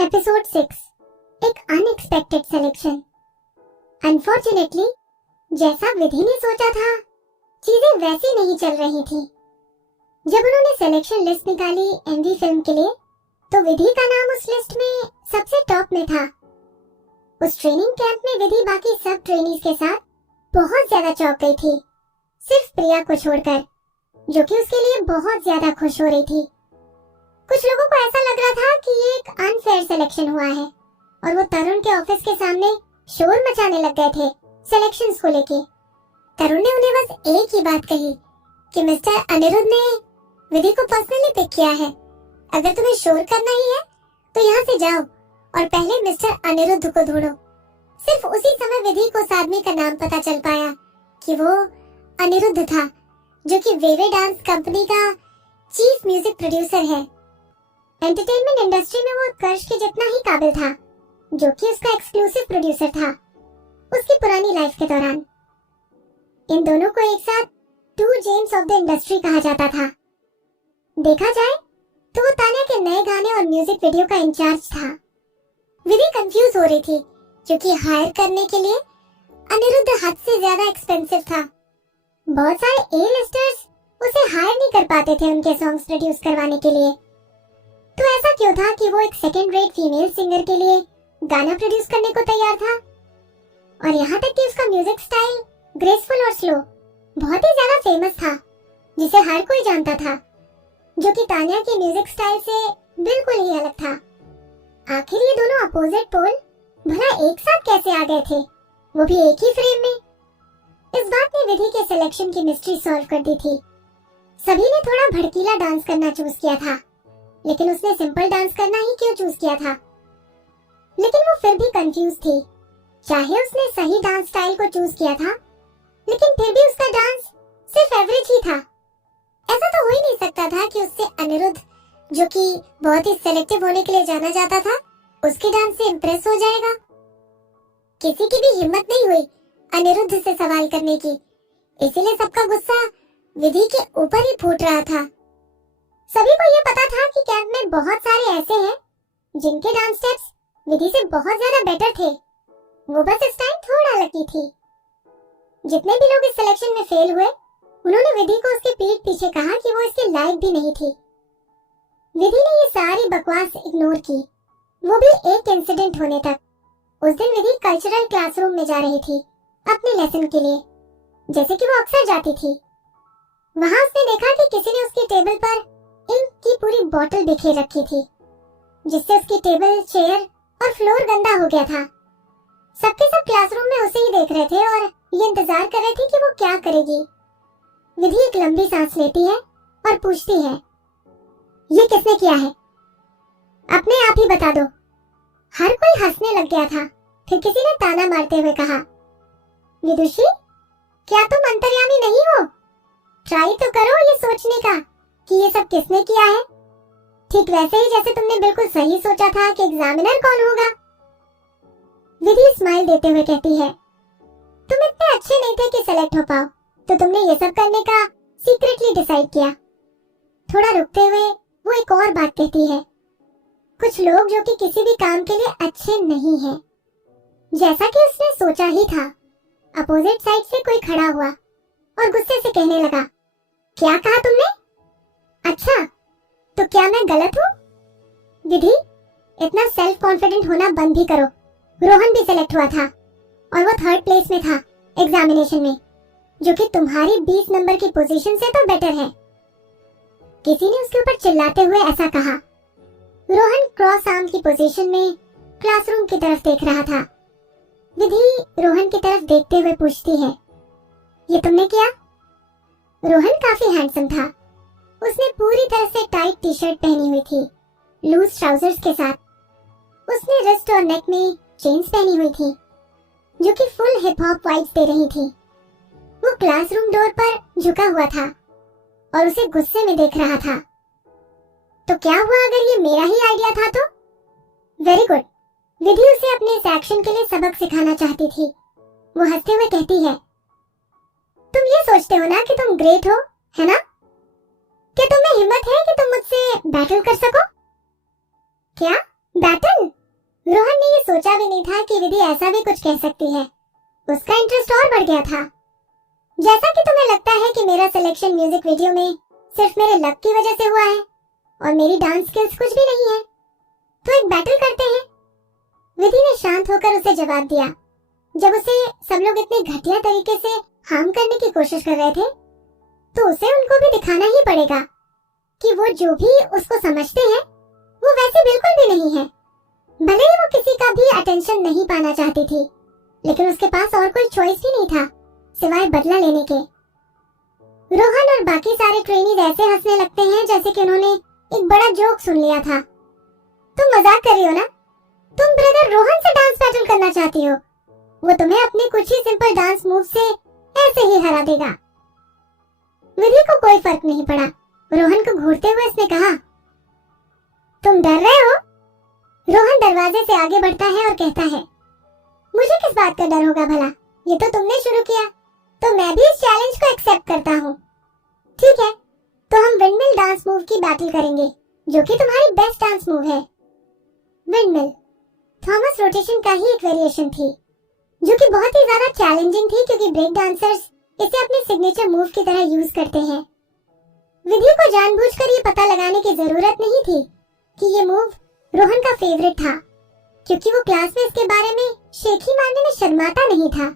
Episode 6 एक unexpected selection. Unfortunately जैसा विधि ने सोचा था चीजें वैसी नहीं चल रही थी। जब उन्होंने सिलेक्शन लिस्ट निकाली एमवी फिल्म के लिए तो विधि का नाम उस लिस्ट में सबसे टॉप में था। उस ट्रेनिंग कैंप में विधि बाकी सब ट्रेनीज के साथ बहुत ज्यादा चौंक गई थी, सिर्फ प्रिया को छोड़कर, जो कि उसके लिए बहुत ज्यादा खुश हो रही थी। कुछ लोगों को ऐसा लग रहा था कि ये एक अनफेयर सिलेक्शन हुआ है और वो तरुण के ऑफिस के सामने शोर मचाने लग गए थे सिलेक्शंस को लेके। तरुण ने उन्हें बस एक ही बात कही कि मिस्टर अनिरुद्ध ने विधि को पर्सनली पिक किया है। अगर तुम्हें शोर करना ही है तो यहाँ से जाओ और पहले मिस्टर अनिरुद्ध को ढूंढो। सिर्फ उसी समय विधि को उस आदमी का नाम पता चल पाया कि वो अनिरुद्ध था, जो कि वेवे डांस कंपनी का चीफ म्यूजिक प्रोड्यूसर है। एंटरटेनमेंट इंडस्ट्री में वो उत्कर्ष के जितना ही काबिल था, जो कि उसका एक्सक्लूसिव प्रोड्यूसर था उसकी पुरानी लाइफ के दौरान। इन दोनों को एक साथ two gems of the industry कहा जाता था। देखा जाए तो वो तान्या के नए गाने और म्यूजिक वीडियो का इंचार्ज था। विधि कंफ्यूज हो रही थी क्योंकि हायर करने के लिए अनिरुद्ध हद से ज्यादा एक्सपेंसिव था। बहुत सारे ए लिस्टर्स उसे हायर नहीं कर पाते थे उनके सॉन्ग्स प्रोड्यूस करवाने के लिए। तो ऐसा क्यों था कि वो एक सेकंड रेट फीमेल सिंगर के लिए गाना प्रोड्यूस करने को तैयार था? और यहाँ तक कि उसका म्यूजिक स्टाइल ग्रेसफुल और स्लो बहुत ही ज्यादा फेमस था, जिसे हर कोई जानता था, जो कि तान्या के म्यूजिक स्टाइल से बिल्कुल ही अलग था। आखिर ये दोनों अपोजिट पोल भला एक साथ कैसे आ गए थे, वो भी एक ही फ्रेम में? इस बात ने विधि के सिलेक्शन की मिस्ट्री सॉल्व कर दी थी। सभी ने थोड़ा भड़कीला डांस करना चूज किया था, लेकिन उसने सिंपल डांस करना ही क्यों चूज किया था? लेकिन वो फिर भी कंफ्यूज थी। चाहे उसने सही डांस स्टाइल को चूज किया था, लेकिन फिर भी उसका डांस सिर्फ एवरेज ही था। ऐसा तो हो ही नहीं सकता था कि उससे अनिरुद्ध, जो कि बहुत ही सेलेक्टिव होने के लिए जाना जाता था, उसके डांस से इम्प्रेस हो जाएगा। किसी की भी हिम्मत नहीं हुई अनिरुद्ध से सवाल करने की, इसीलिए सबका गुस्सा विधि के ऊपर ही फूट रहा था। सभी को ये पता था कि कैंप में बहुत सारे ऐसे हैं जिनके डांस स्टेप्स विधि से बहुत ज्यादा बेटर थे। वो बस इस टाइम थोड़ा लकी थी। जितने भी लोग इस सिलेक्शन में फेल हुए, उन्होंने विधि को उसके पीठ पीछे कहा कि वो इसके लायक भी नहीं थी। विधि ने ये सारी बकवास इग्नोर की, वो भी एक इंसिडेंट होने तक। उस दिन विधि कल्चरल क्लासरूम में जा रही थी अपने लेसन के लिए, जैसे कि वो अक्सर जाती थी। वहां उसने देखा कि किसी ने उसकी टेबल पर इंक की पूरी बोतल बिखेर रखी थी, जिससे उसकी टेबल, चेयर और फ्लोर गंदा हो गया था। सबके सब क्लासरूम में उसे ही देख रहे थे और ये इंतजार कर रहे थे कि वो क्या करेगी। विधि एक लंबी सांस लेती है और पूछती है, ये किसने किया है? अपने आप ही बता दो। हर कोई हंसने लग गया था। फिर किसी ने ताना मारते हुए कहा, विदुषी, क्या तुम अंतर्यामी नहीं हो? ट्राई तो करो ये सोचने का कि ये सब किसने किया है। ठीक वैसे ही जैसे तुमने बिल्कुल सही सोचा था कि एग्जामिनर कौन होगा। विधि स्माइल देते हुए कहती है, तुम इतने अच्छे नहीं थे कि सेलेक्ट हो पाओ, तो तुमने ये सब करने का सीक्रेटली डिसाइड किया। थोड़ा रुकते हुए वो एक और बात कहती है, कुछ लोग जो कि किसी भी काम के लिए अच्छे नहीं हैं। जैसा कि उसने सोचा ही था, अपोजिट साइड से कोई खड़ा हुआ और गुस्से से कहने लगा, क्या कहा तुमने? अच्छा, तो क्या मैं गलत हूँ? विधि, इतना सेल्फ कॉन्फिडेंट होना बंद भी करो। रोहन भी सिलेक्ट हुआ था और वो 3rd प्लेस में था एग्जामिनेशन में, जो कि तुम्हारी 20 नंबर की पोजीशन से तो बेटर है। किसी ने उसके ऊपर चिल्लाते हुए ऐसा कहा। रोहन क्रॉस आर्म की पोजीशन में क्लासरूम की तरफ देख रहा था। विधि रोहन की तरफ देखते हुए पूछती है, ये तुमने किया? रोहन काफी हैंडसम था। उसने पूरी तरह से टाइट टी शर्ट पहनी हुई थी, लूज ट्राउजर्स के साथ। उसने रिस्ट और नेक में चेन्स पहनी हुई थी, जो कि फुल हिप हॉप वाइब्स दे रही थी। वो क्लासरूम डोर पर झुका हुआ था और उसे गुस्से में देख रहा था। तो क्या हुआ अगर ये मेरा ही आइडिया था तो? Very good. विधि उसे अपने इस एक्शन के लिए सबक सिखाना चाहती थी। वो हंसते हुए कहती है, तुम ये सोचते हो ना कि तुम ग्रेट हो, है ना? क्या तुम्हें हिम्मत है कि तुम मुझसे बैटल कर सको? क्या बैटल? रोहन ने ये सोचा भी नहीं था कि विधि ऐसा भी कुछ कह सकती है। उसका इंटरेस्ट और बढ़ गया था। जैसा कि तुम्हें लगता है कि मेरा सिलेक्शन म्यूजिक वीडियो में सिर्फ मेरे लक की वजह से हुआ है और मेरी डांस स्किल्स कुछ भी नहीं है, तो एक बैटल करते हैं। विधि ने शांत होकर उसे जवाब दिया। जब उसे सब लोग इतने घटिया तरीके से हार्म करने की कोशिश कर रहे थे, तो उसे उनको भी दिखाना ही पड़ेगा कि वो जो भी उसको समझते हैं वो वैसे बिल्कुल भी नहीं है। भले ही वो किसी का भी अटेंशन नहीं पाना चाहती थी, लेकिन उसके पास और कोई चॉइस भी नहीं था सिवाय बदला लेने के। रोहन और बाकी सारे ट्रेनीज ऐसे हंसने लगते हैं जैसे कि उन्होंने एक बड़ा जोक सुन लिया था। तुम मजाक कर रही हो ना? तुम ब्रदर रोहन से डांस बैटल करना चाहती हो? वो तुम्हें अपने कुछ ही सिंपल डांस मूव से ऐसे ही हरा देगा। विधि को कोई फर्क नहीं पड़ा। रोहन को घूरते हुए उसने कहा, तुम डर रहे हो? रोहन दरवाजे से आगे बढ़ता है और कहता है, मुझे किस बात का डर होगा भला? ये तो तुमने शुरू किया, तो मैं भी इस चैलेंज को एक्सेप्ट करता हूँ। ठीक है, तो हम विंडमिल डांस मूव की बैटल करेंगे, जो कि तुम्हारी बेस्ट डांस मूव है। विंडमिल थॉमस रोटेशन का ही एक वेरिएशन थी, जो कि बहुत ही ज्यादा चैलेंजिंग थी क्योंकि ब्रेक डांसर्स इसे अपने सिग्नेचर मूव की तरह यूज करते हैं। विधि को जानबूझकर ये पता लगाने की जरूरत नहीं थी कि ये मूव रोहन का फेवरेट था, क्योंकि वो क्लास में इसके बारे में शेखी मारने में शर्माता नहीं था।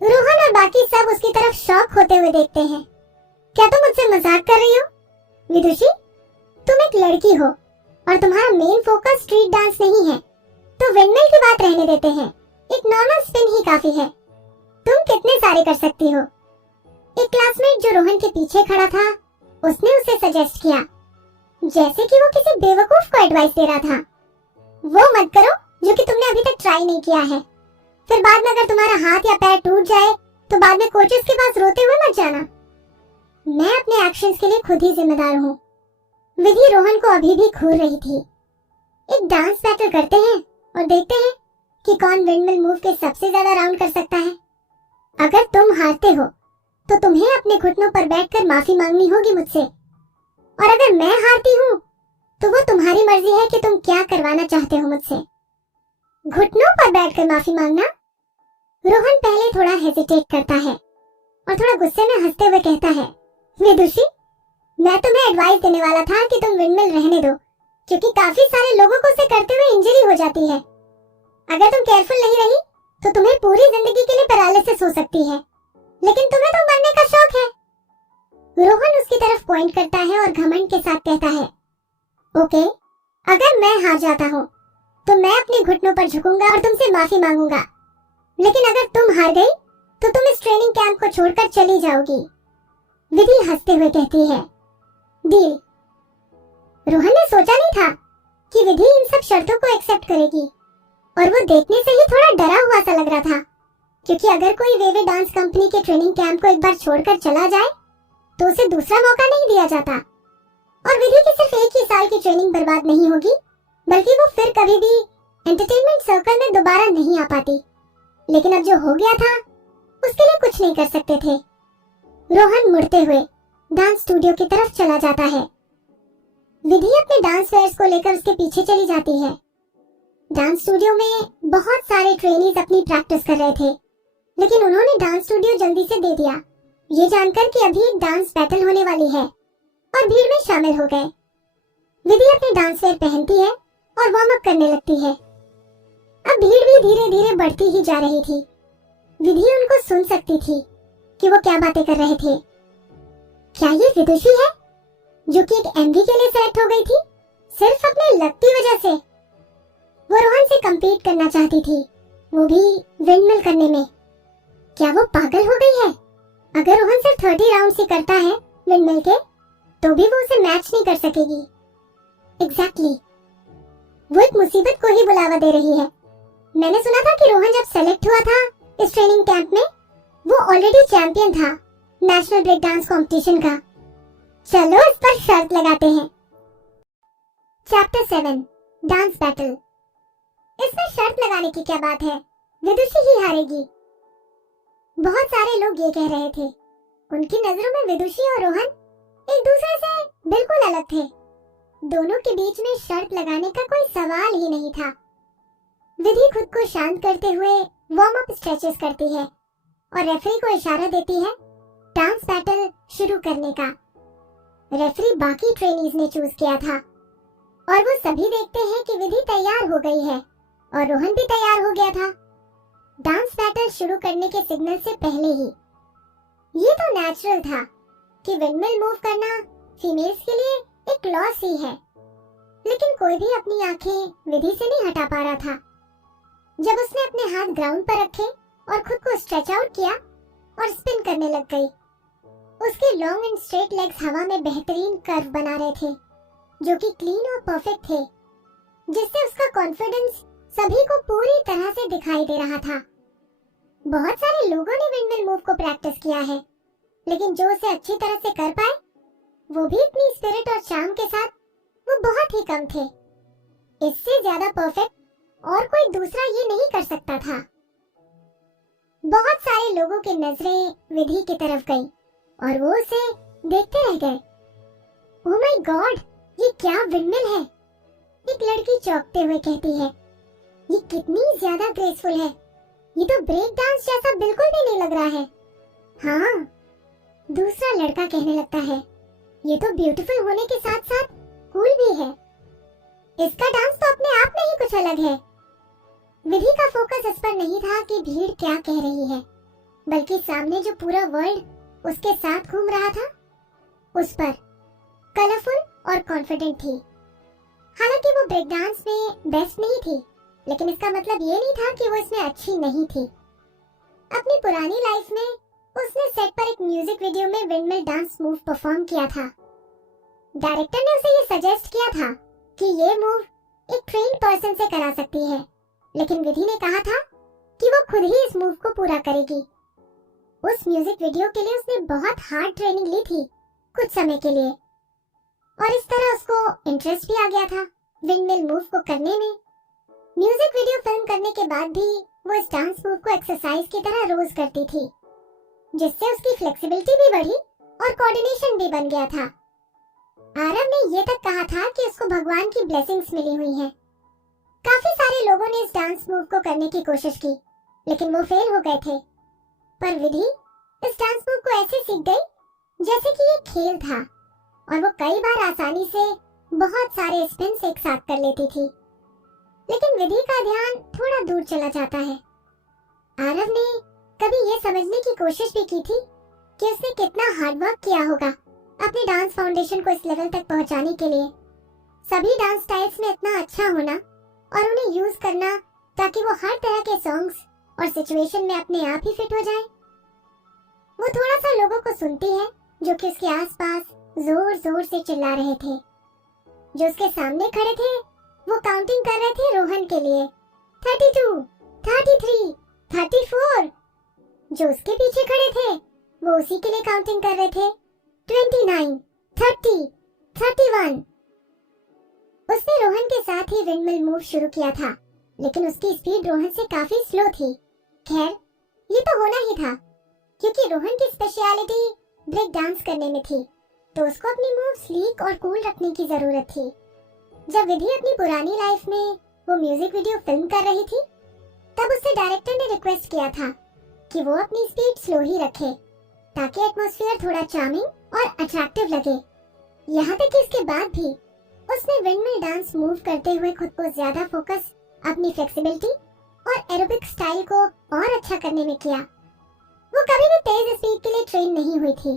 रोहन और बाकी सब उसकी तरफ शॉक होते हुए देखते हैं। क्या तुम मुझसे मजाक कर रही हो? विदुषी, तुम एक लड़की हो और तुम्हारा मेन फोकस स्ट्रीट डांस नहीं है, तो विंडमिल की बात रहने देते हैं। एक नॉर्मल स्पिन ही काफी है। तुम कितने सारे कर सकती हो? एक क्लासमेट जो रोहन के पीछे खड़ा था, उसने उसे सजेस्ट किया, जैसे कि वो किसी बेवकूफ को एडवाइस दे रहा था। वो मत करो जो कि तुमने अभी तक ट्राई नहीं किया है। फिर बाद में अगर तुम्हारा हाथ या पैर टूट जाए तो बाद में कोचेस के पास रोते हुए मत जाना। मैं अपने एक्शंस के लिए खुद ही जिम्मेदार हूँ। विधि रोहन को अभी भी घूर रही थी। एक डांस बैटल करते हैं और देखते हैं कि कौन विंडमिल मूव के सबसे ज्यादा राउंड कर सकता है। अगर तुम हारते हो तो तुम्हें अपने घुटनों पर बैठकर माफी मांगनी होगी मुझसे, और अगर मैं हारती हूँ तो वो तुम्हारी मर्जी है कि तुम क्या करवाना चाहते हो मुझसे। घुटनों पर बैठकर माफी मांगना? रोहन पहले थोड़ा हेजिटेट करता है और थोड़ा गुस्से में हंसते हुए कहता है, विदुषी, मैं तुम्हें एडवाइस देने वाला था कि तुम विंडमिल रहने दो, क्योंकि काफी सारे लोगों को उसे करते हुए इंजरी हो जाती है। अगर तुम केयरफुल नहीं रही तो तुम्हें पूरी जिंदगी के लिए पैरालिसिस हो सकती है, लेकिन तुम्हें तो मरने का शौक है। रोहन उसकी तरफ पॉइंट करता है और घमंड के साथ कहता है, ओके, अगर मैं हार जाता हूँ तो मैं अपने घुटनों पर झुकूंगा और तुमसे माफी मांगूंगा, लेकिन अगर तुम हार गई तो तुम इस ट्रेनिंग कैंप को छोड़कर चली जाओगी। विधि हंसते हुए कहती है, डील। रोहन ने सोचा नहीं था कि विधि इन सब शर्तों को एक्सेप्ट करेगी, और वो देखने से ही थोड़ा डरा हुआ सा लग रहा था, क्योंकि अगर कोई वेवे डांस कंपनी के ट्रेनिंग कैंप को एक बार छोड़कर चला जाए तो उसे दूसरा मौका नहीं दिया जाता, और विधि की सिर्फ एक ही साल की ट्रेनिंग बर्बाद नहीं होगी, बल्कि वो फिर कभी भी एंटरटेनमेंट सर्कल में दोबारा नहीं आ पाती। लेकिन अब जो हो गया था उसके लिए कुछ नहीं कर सकते थे। रोहन मुड़ते हुए डांस स्टूडियो की तरफ चला जाता है। विधि अपने डांस वेयर्स को लेकर उसके पीछे चली जाती है। डांस स्टूडियो में बहुत सारे ट्रेनीज अपनी प्रैक्टिस कर रहे थे, लेकिन उन्होंने डांस स्टूडियो जल्दी से दे दिया, ये जानकर कि अभी एक डांस बैटल होने वाली है, और भीड़ में शामिल हो गए। विधि अपने डांस वेयर पहनती है और वार्म अप करने लगती है। अब भीड़ भी धीरे धीरे बढ़ती ही जा रही थी। विधि उनको सुन सकती थी कि वो क्या बातें कर रहे थे। क्या ये विदुषी है जो कि एक एमवी के लिए सेलेक्ट हो गई थी सिर्फ अपने लक की वजह से? वो रोहन से compete करना चाहती थी, वो भी विंडमिल करने में। क्या वो पागल हो गई है? अगर रोहन सिर्फ 30 राउंड ही करता है विंडमिल के, तो भी वो उसे मैच नहीं कर सकेगी। एग्जैक्टली, वो एक मुसीबत को ही बुलावा दे रही है। मैंने सुना था कि रोहन जब सेलेक्ट हुआ था इस ट्रेनिंग कैंप में, वो ऑलरेडी चैंपियन था नेशनल ब्रेक डांस कॉम्पिटिशन का। चलो इस पर शर्त लगाते हैं। Chapter 7 dance battle. इसमें शर्त लगाने की क्या बात है, विदुषी ही हारेगी। बहुत सारे लोग ये कह रहे थे। उनकी नजरों में विदुषी और रोहन एक दूसरे से बिल्कुल अलग थे। दोनों के बीच में शर्त लगाने का कोई सवाल ही नहीं था। विधि खुद को शांत करते हुए वार्म अप स्ट्रेचेस करती है और रेफरी को इशारा देती है डांस बैटल शुरू करने का। रेफरी बाकी ट्रेनीज ने चूज किया था और वो सभी देखते हैं कि विधि तैयार हो गई है और रोहन भी तैयार हो गया था डांस बैटल शुरू करने के सिग्नल से पहले ही। ये तो नेचुरल था कि विंडमिल मूव करना फीमेल्स के लिए एक लॉस ही है, लेकिन कोई भी अपनी आंखें विधि से नहीं हटा पा रहा था। जब उसने अपने हाथ ग्राउंड पर रखे और खुद को स्ट्रेच आउट किया और स्पिन करने लग गई, उसके लॉन्ग एंड स्ट्रेट लेग्स हवा में बेहतरीन कर्व बना रहे थे जो कि क्लीन और परफेक्ट थे, जिससे उसका कॉन्फिडेंस सभी को पूरी तरह से दिखाई दे रहा था। बहुत सारे लोगों ने विंडमिल मूव को प्रैक्टिस किया है, लेकिन जो उसे अच्छी तरह से कर पाए वो भी इतनी स्पिरिट और चार्म के साथ वो बहुत ही कम थे। इससे ज्यादा परफेक्ट और कोई दूसरा ये नहीं कर सकता था। बहुत सारे लोगों की नजरें विधि की तरफ गई और वो उसे देखते रह गए। ओह माय गॉड, ये क्या विंडमिल है? एक लड़की चौंकते हुए कहती है, ये कितनी ज्यादा ग्रेसफुल है, ये तो ब्रेक डांस जैसा बिल्कुल भी नहीं लग रहा है। हाँ, दूसरा लड़का कहने लगता है, ये तो ब्यूटीफुल होने के साथ साथ कूल भी है। इसका डांस तो अपने आप में ही कुछ अलग है। विधि का फोकस इस पर नहीं था कि भीड़ क्या कह रही है, बल्कि सामने जो पूरा वर्ल्ड उसके साथ घूम रहा था उस पर। कलरफुल और कॉन्फिडेंट थी। हालांकि वो ब्रेक डांस में बेस्ट नहीं थी, लेकिन इसका मतलब ये नहीं था कि वो इसमें अच्छी नहीं थी। अपनी पुरानी लाइफ में उसने सेट पर एक म्यूजिक वीडियो में विंडमिल डांस मूव परफॉर्म किया था। डायरेक्टर ने उसे ये सजेस्ट किया था कि ये मूव एक ट्रेन्ड पर्सन से करा सकती है, लेकिन विधि ने कहा था कि वो खुद ही इस मूव को पूरा करेगी। उस म्यूजिक वीडियो के लिए उसने बहुत हार्ड ट्रेनिंग ली थी कुछ समय के लिए, और इस तरह उसको इंटरेस्ट भी आ गया था विंडमिल मूव को करने में। म्यूजिक वीडियो फिल्म करने के बाद भी वो इस डांस मूव को एक्सरसाइज की तरह रोज करती थी, जिससे उसकी फ्लेक्सिबिलिटी भी बढ़ी और कोऑर्डिनेशन भी बन गया था। आरव ने ये तक कहा था कि उसको भगवान की ब्लेसिंग्स मिली हुई हैं। काफी सारे लोगों ने इस डांस मूव को करने की कोशिश की, लेकिन वो फेल हो गए थे। पर विधि इस डांस मूव को ऐसे सीख गई जैसे कि ये खेल था, और वो कई बार आसानी से बहुत सारे स्पिन्स एक साथ कर लेती थी। लेकिन विधि का ध्यान थोड़ा दूर चला जाता है। आरव ने कभी ये समझने की कोशिश भी की थी कि उसने कितना हार्ड वर्क किया होगा अपने डांस फाउंडेशन को इस लेवल तक पहुंचाने के लिए। सभी डांस स्टाइल्स में इतना अच्छा होना और उन्हें यूज करना ताकि वो हर तरह के सॉन्ग्स और सिचुएशन में अपने आप ही फिट हो जाए। वो थोड़ा सा लोगों को सुनती है जो कि उसके आसपास जोर जोर से चिल्ला रहे थे। जो उसके सामने खड़े थे वो काउंटिंग कर रहे थे रोहन के लिए। 32, 33, 34। जो उसके पीछे खड़े थे वो उसी के लिए काउंटिंग कर रहे थे। 29, 30, 31। उसने रोहन के साथ ही विंडमिल मूव शुरू किया था, लेकिन उसकी स्पीड रोहन से काफी स्लो थी। खैर, ये तो होना ही था, क्योंकि रोहन की स्पेशलिटी ब्रेक डांस करने में थी, तो उसको अपनी मूव स्लीक और कूल रखने की जरूरत थी। जब विधि अपनी पुरानी लाइफ में वो म्यूजिक वीडियो फिल्म कर रही थी, तब उससे डायरेक्टर ने रिक्वेस्ट किया था कि वो अपनी स्पीड स्लो ही रखे, ताकि एटमॉस्फेयर थोड़ा चार्मिंग और अट्रैक्टिव लगे। यहाँ तक कि इसके बाद भी उसने विंडमिल डांस मूव करते हुए खुद को ज्यादा फोकस अपनी फ्लेक्सिबिलिटी और एरोबिक स्टाइल को और अच्छा करने में किया। वो कभी भी तेज स्पीड के लिए ट्रेन नहीं हुई थी।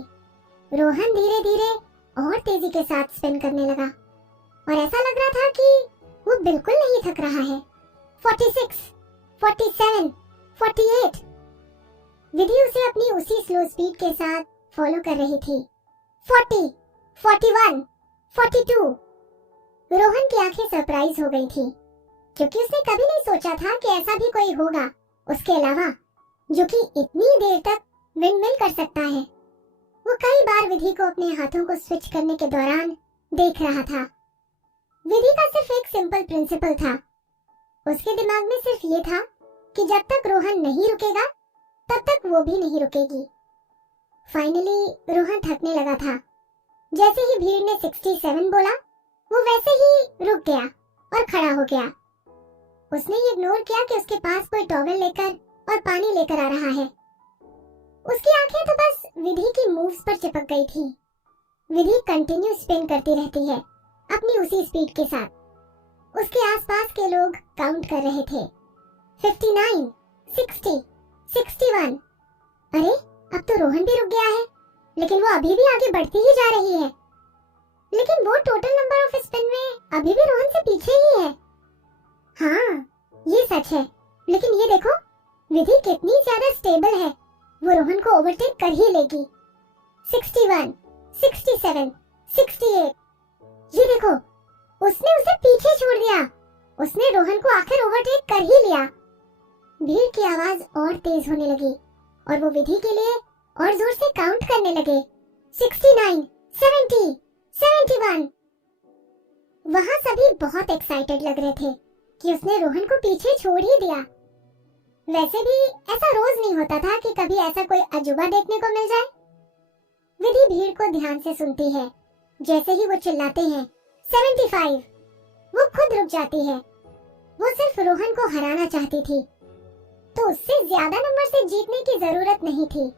रोहन धीरे धीरे और तेजी के साथ स्पिन करने लगा और ऐसा लग रहा था कि वो बिल्कुल नहीं थक रहा है। 46, 47, 48। विधि उसे अपनी उसी स्लो स्पीड के साथ फॉलो कर रही थी। 40, 41, 42। रोहन की आंखें सरप्राइज हो गई थी, क्योंकि उसने कभी नहीं सोचा था कि ऐसा भी कोई होगा उसके अलावा जो कि इतनी देर तक विंडमिल कर सकता है। वो कई बार विधि को अपने हाथों को स्विच करने के दौरान देख रहा था। विधि का सिर्फ एक सिंपल प्रिंसिपल था। उसके दिमाग में सिर्फ ये था कि जब तक रोहन नहीं रुकेगा तब तक वो भी नहीं रुकेगी। फाइनली रोहन थकने लगा था। जैसे ही भीड़ ने 67 बोला, वो वैसे ही रुक गया और खड़ा हो गया। उसने ये इग्नोर किया कि उसके पास कोई टॉवेल लेकर और पानी लेकर आ रहा है। उसकी आंखें तो बस विधि की मूव्स पर चिपक गई थी। विधि कंटिन्यू स्पिन करती रहती है अपनी उसी स्पीड के साथ। उसके आसपास के लोग काउंट कर रहे थे, 59, 60, 61। अरे अब तो रोहन भी रुक गया है, लेकिन वो अभी भी आगे बढ़ती ही जा रही है। लेकिन वो टोटल नंबर ऑफ स्पिन में अभी भी रोहन से पीछे ही है। हाँ, ये सच है, लेकिन ये देखो विधि कितनी ज्यादा स्टेबल है, वो रोहन को ओवरटेक कर ही लेगी। 61, 67, 68। ये देखो, उसने उसे पीछे छोड़ दिया। उसने रोहन को आखिर ओवरटेक कर ही लिया। भीड़ की आवाज और तेज होने लगी और वो विधि के लिए और जोर से काउंट करने लगे। 69, 70, 71। वहां सभी बहुत एक्साइटेड लग रहे थे कि उसने रोहन को पीछे छोड़ ही दिया। वैसे भी ऐसा रोज नहीं होता था कि कभी ऐसा कोई अजूबा देखने को मिल जाए। विधि भीड़ को ध्यान से सुनती है। जैसे ही वो चिल्लाते हैं 75, वो खुद रुक जाती है। वो सिर्फ रोहन को हराना चाहती थी, तो उससे ज्यादा नंबर से जीतने की जरूरत नहीं थी।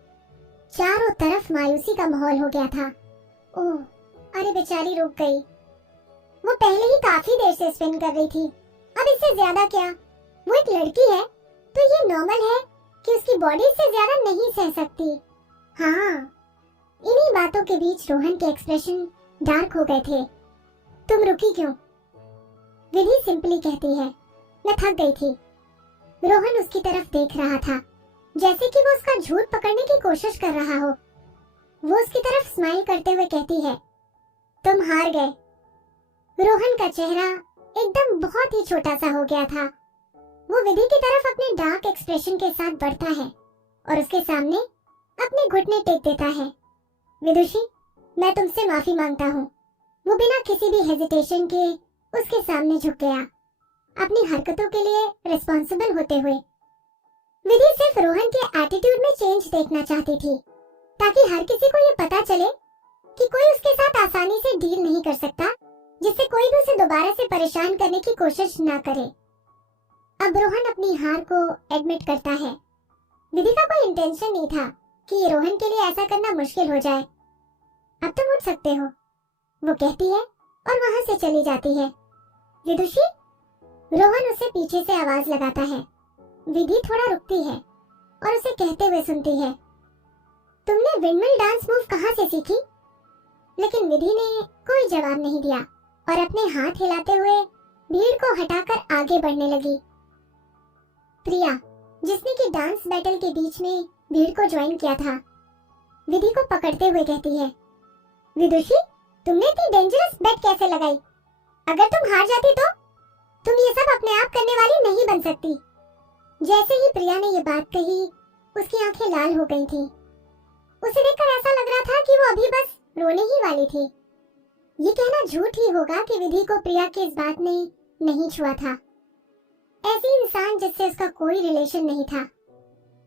चारों तरफ मायूसी का माहौल हो गया था। ओह, अरे बेचारी रुक गई। वो पहले ही काफी देर से स्पिन कर रही थी, अब इससे ज्यादा क्या। वो एक लड़की है, तो ये नॉर्मल है कि उसकी बॉडी इससे ज्यादा नहीं सह सकती। हाँ, इन्हीं बातों के बीच रोहन के एक्सप्रेशन डार्क हो गए थे। तुम रुकी क्यों? विधि सिंपली कहती है, मैं थक गई थी। रोहन उसकी तरफ देख रहा था, जैसे कि वो उसका झूठ पकड़ने की कोशिश कर रहा हो। वो उसकी तरफ स्माइल करते हुए कहती है, तुम हार गए। रोहन का चेहरा एकदम बहुत ही छोटा सा हो गया था। वो विधि की तरफ अपने डार्क एक्सप्रेशन के साथ बढ़ता है और उसके सामने अपने घुटने टेक देता है। विदुषी, मैं तुमसे माफी मांगता हूँ। वो बिना किसी भी हेजिटेशन के उसके सामने झुक गया, अपनी हरकतों के लिए रिस्पॉन्सिबल होते हुए। विधि सिर्फ रोहन के एटीट्यूड में चेंज देखना चाहती थी, ताकि हर किसी को ये पता चले कि कोई उसके साथ आसानी से डील नहीं कर सकता, जिससे कोई भी उसे दोबारा से परेशान करने की कोशिश ना करे। अब रोहन अपनी हार को एडमिट करता है। विधि का कोई इंटेंशन नहीं था कि ये रोहन के लिए ऐसा करना मुश्किल हो जाए। अब तुम उठ सकते हो, वो कहती है और वहां से चली जाती है। विदुषी, रोहन उसे पीछे से आवाज लगाता है। विधि थोड़ा रुकती है और उसे कहते हुए सुनती है, तुमने विंडमिल डांस मूव कहाँ से सीखी? लेकिन विधि ने कोई जवाब नहीं दिया और अपने हाथ हिलाते हुए भीड़ को हटाकर आगे बढ़ने लगी। प्रिया, जिसने कि डांस बैटल के बीच में भीड़ को ज्वाइन किया था, विधि को पकड़ते हुए कहती है, विदुषी, तुमने इतनी डेंजरस बेट कैसे लगाई? अगर तुम हार जाती तो तुम ये सब अपने आप करने वाली नहीं बन सकती। जैसे ही प्रिया ने ये बात कही, उसकी आंखें लाल हो गई थीं। उसे देखकर ऐसा लग रहा था कि वो अभी बस रोने ही वाली थी। ये कहना झूठ ही होगा कि विधि को प्रिया की इस बात ने नहीं छुआ था। ऐसी इंसान जिससे उसका कोई रिलेशन नहीं था,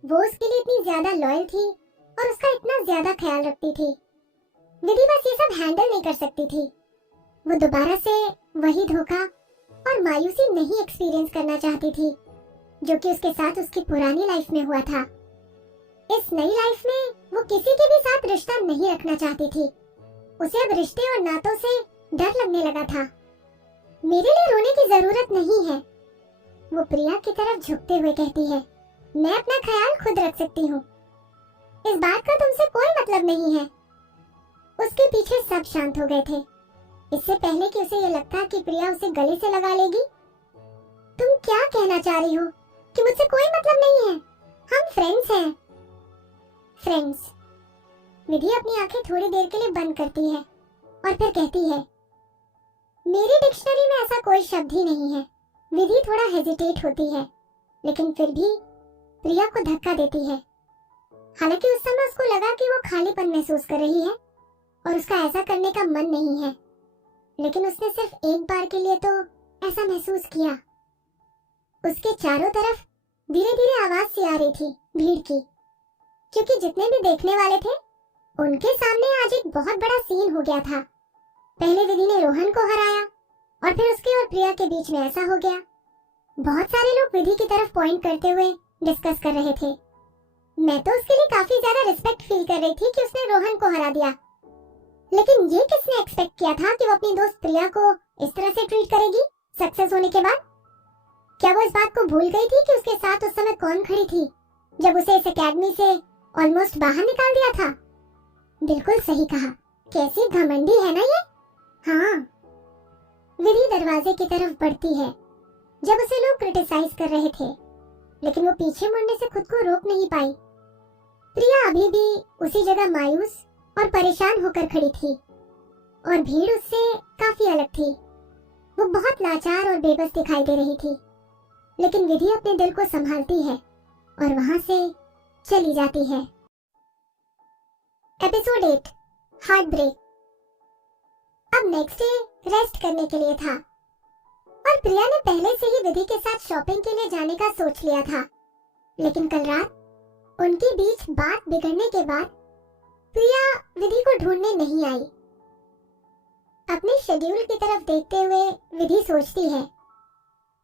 वो उसके लिए इतनी ज्यादा लॉयल थी और उसका इतना ज्यादा ख्याल रखती थी। विधि बस ये सब हैंडल नहीं कर सकती थी। वो दोबारा से वही धोखा और मायूसी नहीं एक्सपीरियंस करना चाहती थी जो कि उसके साथ उसकी पुरानी लाइफ में हुआ था। इस नई लाइफ में वो किसी के भी साथ रिश्ता नहीं रखना चाहती थी। उसे अब रिश्ते और नातों से डर लगने लगा था। मेरे लिए रोने की जरूरत नहीं है, वो प्रिया की तरफ झुकते हुए कहती है। मैं अपना ख्याल खुद रख सकती हूँ, इस बात का तुमसे कोई मतलब नहीं है। उसके पीछे सब शांत हो गए थे। इससे पहले कि उसे ये लगता कि प्रिया उसे गले से लगा लेगी। तुम क्या कहना चाह रही हो कि मुझसे कोई मतलब नहीं है? हम फ्रेंड्स हैं। फ्रेंड्स। विधि अपनी आंखें थोड़ी देर के लिए बंद करती है और फिर कहती है, मेरी डिक्शनरी में ऐसा कोई शब्द ही नहीं है। विधि थोड़ा हेजिटेट होती है, लेकिन फिर भी प्रिया को धक्का देती है। हालांकि उस समय उसको लगा कि वो खालीपन महसूस कर रही है और उसका ऐसा करने का मन नहीं है, लेकिन उसने सिर्फ एक बार के लिए तो ऐसा महसूस किया। उसके चारों तरफ धीरे धीरे आवाज सी आ रही थी भीड़ की, क्योंकि जितने भी देखने वाले थे उनके सामने आज एक बहुत बड़ा सीन हो गया था। पहले विधि ने रोहन को हराया और फिर उसके और प्रिया के बीच में ऐसा हो गया। बहुत सारे लोग विधि की तरफ पॉइंट करते हुए डिस्कस कर रहे थे। मैं तो उसके लिए काफी ज्यादा रिस्पेक्ट फील कर रही थी कि उसने रोहन को हरा दिया, लेकिन ये किसने एक्सपेक्ट किया था कि वो अपनी दोस्त प्रिया को इस तरह से ट्रीट करेगी सक्सेस होने के बाद? क्या वो इस बात को भूल गई थी कि उसके साथ उस समय कौन खड़ी थी जब उसे इस एकेडमी से ऑलमोस्ट बाहर निकाल दिया था? बिल्कुल सही कहा, कैसी घमंडी है ना ये। हाँ। विधि दरवाजे की तरफ बढ़ती है जब उसे लोग क्रिटिसाइज कर रहे थे, लेकिन वो पीछे मुड़ने से खुद को रोक नहीं पाई। प्रिया अभी भी उसी जगह मायूस और परेशान होकर खड़ी थी और भीड़ उससे काफी अलग थी। वो बहुत लाचार और बेबस दिखाई दे रही थी, लेकिन विधि अपने दिल को संभालती है और वहां से चली जाती है। Episode 8 heart break. अब नेक्स्ट डे रेस्ट करने के लिए था और प्रिया ने पहले से ही विधि के साथ शॉपिंग के लिए जाने का सोच लिया था, लेकिन कल रात उनके बीच बात बिगड़ने के बाद प्रिया विधि को ढूंढने नहीं आई। अपने शेड्यूल की तरफ देखते हुए विधि सोचती है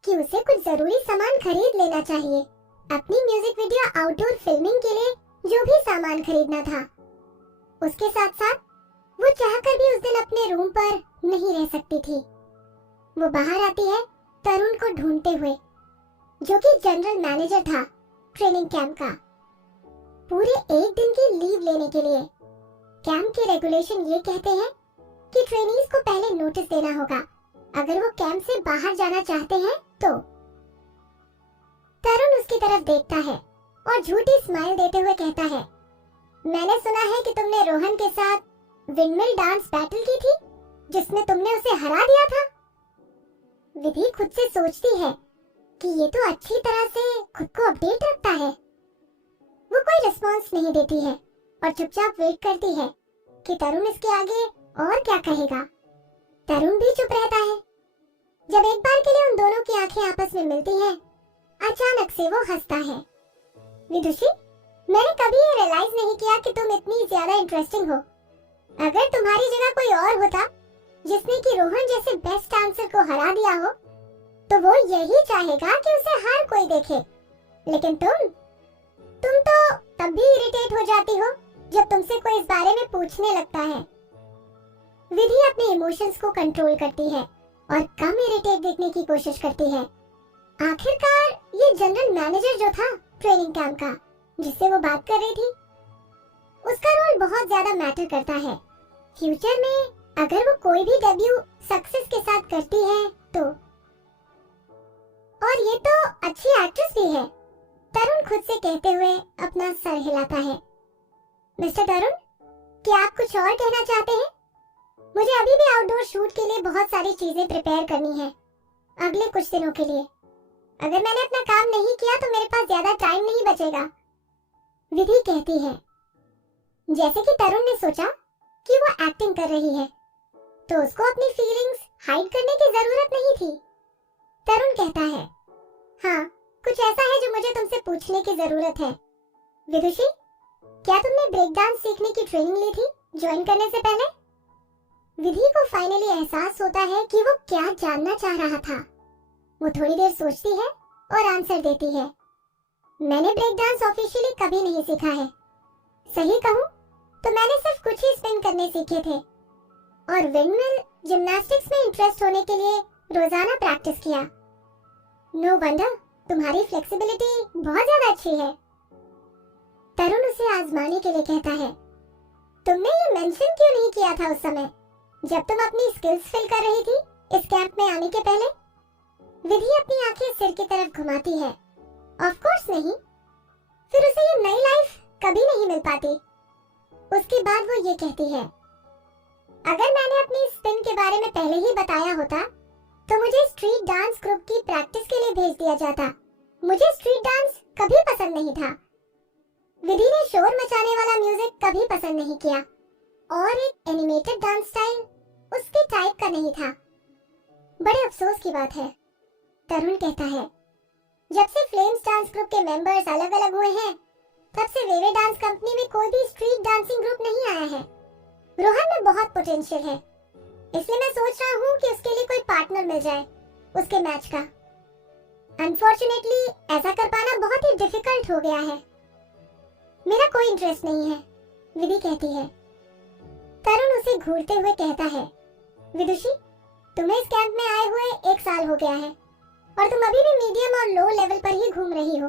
कि उसे कुछ जरूरी सामान खरीद लेना चाहिए, अपनी म्यूजिक वीडियो आउटडोर फिल्मिंग के लिए जो भी सामान खरीदना था। उसके साथ साथ वो चाहकर भी उस दिन अपने रूम पर नहीं रह सकती थी। वो बाहर आती है तरुण को ढूंढते हुए, जो कि जनरल मैनेजर था ट्रेनिंग कैंप का, पूरे एक दिन की लीव लेने के लिए। कैंप के रेगुलेशन ये कहते हैं कि ट्रेनीज को पहले नोटिस देना होगा अगर वो कैंप से बाहर जाना चाहते हैं तो। तरुण उसकी तरफ देखता है और झूठी स्माइल देते हुए कहता है, मैंने सुना है कि तुमने रोहन के साथ विंडमिल डांस बैटल की थी जिसमें तुमने उसे हरा दिया था। विधि खुद से सोचती है कि ये तो अच्छी तरह से खुद को अपडेट रखता है। वो कोई रिस्पॉन्स नहीं देती है और चुपचाप वेट करती है कि तरुण इसके आगे और क्या कहेगा। तरुण भी चुप रहता है। जब एक बार के लिए उन दोनों की आंखें आपस में मिलती हैं, अचानक से वो हंसता है। विदुषी, मैंने कभी ये रियलाइज नहीं किया कि तुम इतनी ज्यादा इंटरेस्टिंग हो। अगर तुम्हारी जगह कोई और होता जिसने कि रोहन जैसे बेस्ट डांसर को हरा दिया हो, तो वो यही चाहेगा कि उसे हर कोई देखे। लेकिन तुम तो तब भी इरिटेट हो जाती हो जब तुमसे कोई इस बारे में पूछने लगता है। विधि अपने इमोशंस को कंट्रोल करती है और कम इरिटेट दिखने की कोशिश करती है। आखिरकार ये जनरल मैनेजर जो था ट्रेनिंग कैंप का, जिससे वो बात कर रही थी, उसका रोल बहुत ज्यादा मैटर करता है। फ्यूचर में अगर वो कोई भी डेब्यू सक्सेस के साथ करती है तो। और ये तो अच्छी एक्ट्रेस भी है, तरुण खुद से कहते हुए अपना सर हिलाता है। मिस्टर तरुण, क्या आप कुछ और कहना चाहते हैं? मुझे अभी भी आउटडोर शूट के लिए बहुत सारी चीजें प्रिपेयर करनी है अगले कुछ दिनों के लिए। अगर मैंने अपना काम नहीं किया तो मेरे पास ज्यादा टाइम नहीं बचेगा, विधि कहती है। जैसे कि तरुण ने सोचा कि वो एक्टिंग कर रही है तो उसको अपनी फीलिंग्स हाइड करने की जरूरत नहीं थी। तरुण कहता है, हाँ, कुछ ऐसा है जो मुझे तुमसे पूछने की जरूरत है। विदुषी, क्या तुमने ब्रेक डांस सीखने की ट्रेनिंग ली थी ज्वाइन करने से पहले? विधि को फाइनली एहसास होता है कि वो क्या जानना चाह रहा था। वो थोड़ी देर सोचती है और आंसर देती है, मैंने ब्रेक डांस ऑफिशियली कभी नहीं सीखा है। सही कहूँ तो मैंने सिर्फ कुछ ही स्पिन करने सीखे थे और विंडमिल जिम्नास्टिक्स में इंटरेस्ट होने के लिए रोजाना प्रैक्टिस किया। नो वंडर, तुम्हारी फ्लेक्सिबिलिटी बहुत ज्यादा अच्छी है। तरुण उसे आजमाने के लिए कहता है, तुमने ये मेंशन क्यों नहीं किया था उस समय जब तुम अपनी स्किल्स फिल कर रही थी इस कैंप में आने के पहले? विधि अपनी आंखें सिर की तरफ घुमाती है। ऑफ कोर्स नहीं, फिर उसे ये नई लाइफ कभी नहीं मिल पाती। उसके बाद वो ये कहती है, अगर मैंने अपनी स्पिन के बारे में पहले ही बताया होता तो मुझे स्ट्रीट डांस ग्रुप की प्रैक्टिस के लिए भेज दिया जाता। मुझे स्ट्रीट डांस कभी पसंद नहीं था। विधि ने शोर मचाने वाला म्यूजिक कभी पसंद नहीं किया और एक एनिमेटेड डांस स्टाइल उसके टाइप का नहीं था। बड़े अफसोस की बात है, तरुण कहता है। जब से फ्लेम्स डांस ग्रुप के मेंबर्स अलग अलग हुए हैं तब से वेवे डांस कंपनी में कोई भी स्ट्रीट डांसिंग ग्रुप नहीं आया है। रोहन में बहुत पोटेंशियल है, इसलिए मैं सोच रहा हूँ कि उसके लिए कोई पार्टनर मिल जाए उसके मैच का। अनफॉर्चुनेटली ऐसा कर पाना बहुत ही डिफिकल्ट हो गया है। मेरा कोई इंटरेस्ट नहीं है, विधि कहती है। तरुण उसे घूरते हुए कहता है, विदुषी, तुम्हें इस कैंप में आए हुए 1 साल हो गया है और तुम अभी भी मीडियम और लो लेवल पर ही घूम रही हो।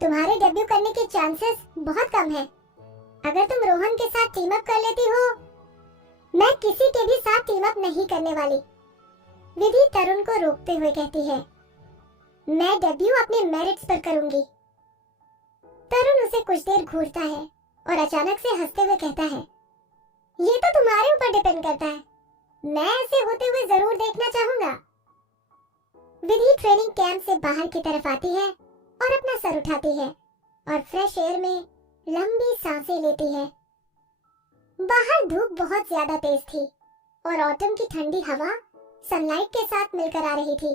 तुम्हारे डेब्यू करने के चांसेस बहुत कम है। अगर तुम रोहन के साथ टीम अप कर लेती हो, मैं किसी के भी साथ टीम अप नहीं करने वाली। विधि तरुण को रोकते हुए कहती है, मैं डेब्यू अपने मेरिट्स पर करूंगी। तरुण उसे कुछ देर घूरता है और अचानक से हंसते हुए कहता है, ये तो तुम्हारे ऊपर डिपेंड करता है। मैं ऐसे होते हुए जरूर देखना चाहूंगा। विधि ट्रेनिंग कैंप से बाहर की तरफ आती है और अपना सर उठाती है और फ्रेश एयर में लंबी सांसें लेती है। बाहर धूप बहुत ज्यादा तेज थी और ऑटम की ठंडी हवा सनलाइट के साथ मिलकर आ रही थी।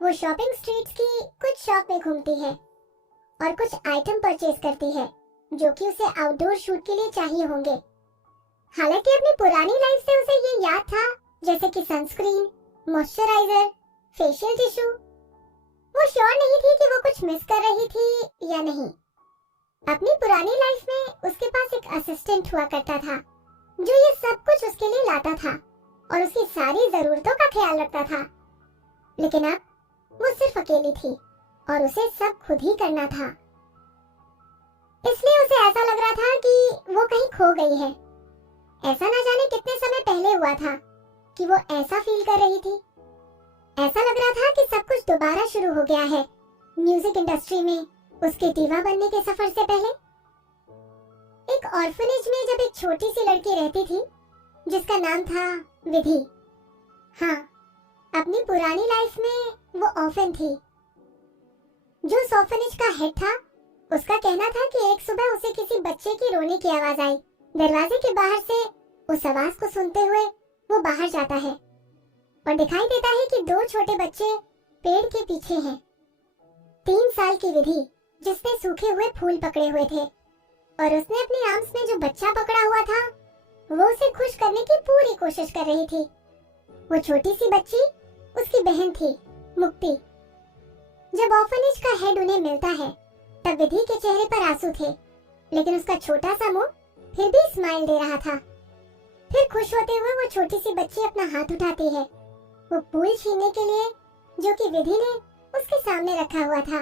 वो शॉपिंग स्ट्रीट्स की कुछ शॉप में घूमती है और कुछ आइटम परचेज करती है जो कि उसे आउटडोर शूट के लिए चाहिए होंगे। हालांकि अपनी पुरानी लाइफ से उसे ये याद था, जैसे कि सनस्क्रीन, मॉइस्चराइजर, फेशियल टिश्यू। वो श्योर नहीं थी कि वो कुछ मिस कर रही थी या नहीं। अपनी पुरानी लाइफ में उसके पास एक असिस्टेंट हुआ करता था जो ये सब कुछ उसके लिए लाता था और उसकी सारी जरूरतों का ख्याल रखता था। लेकिन अब वो सिर्फ अकेली थी और उसे सब खुद ही करना था। इसलिए उसे ऐसा लग रहा था कि वो कहीं खो गई है। ऐसा ना जाने कितने समय पहले हुआ था कि वो ऐसा फील कर रही थी। ऐसा लग रहा था कि सब कुछ दोबारा शुरू हो गया है म्यूजिक इंडस्ट्री में उसके दीवा बनने के सफर से पहले। एक ऑर्फनेज में जब एक छोटी सी लड़की रहती थी जिसका नाम था विधि। हाँ, अपनी पुरानी लाइफ में वो ऑर्फन थी। जो उस ऑर्फनेज का हेड था, उसका कहना था कि एक सुबह उसे किसी बच्चे की रोने की आवाज आई। दरवाजे के बाहर से उस आवाज को सुनते हुए वो बाहर जाता है और दिखाई देता है कि 2 छोटे बच्चे पेड़ के पीछे हैं। 3 साल की विधि, जिसने सूखे हुए फूल पकड़े हुए थे और उसने अपनी आर्म्स में जो बच्चा पकड़ा हुआ था वो उसे खुश करने की पूरी कोशिश कर रही थी। वो छोटी सी बच्ची उसकी बहन थी, मुक्ति। जब ऑर्फनेज का हेड उन्हें मिलता है तब विधि के चेहरे पर आंसू थे, लेकिन उसका छोटा सा मुंह फिर भी स्माइल दे रहा था। फिर खुश होते हुए वो छोटी सी बच्ची अपना हाथ उठाती है, वो फूल छीनने के लिए जो कि विधि ने उसके सामने रखा हुआ था।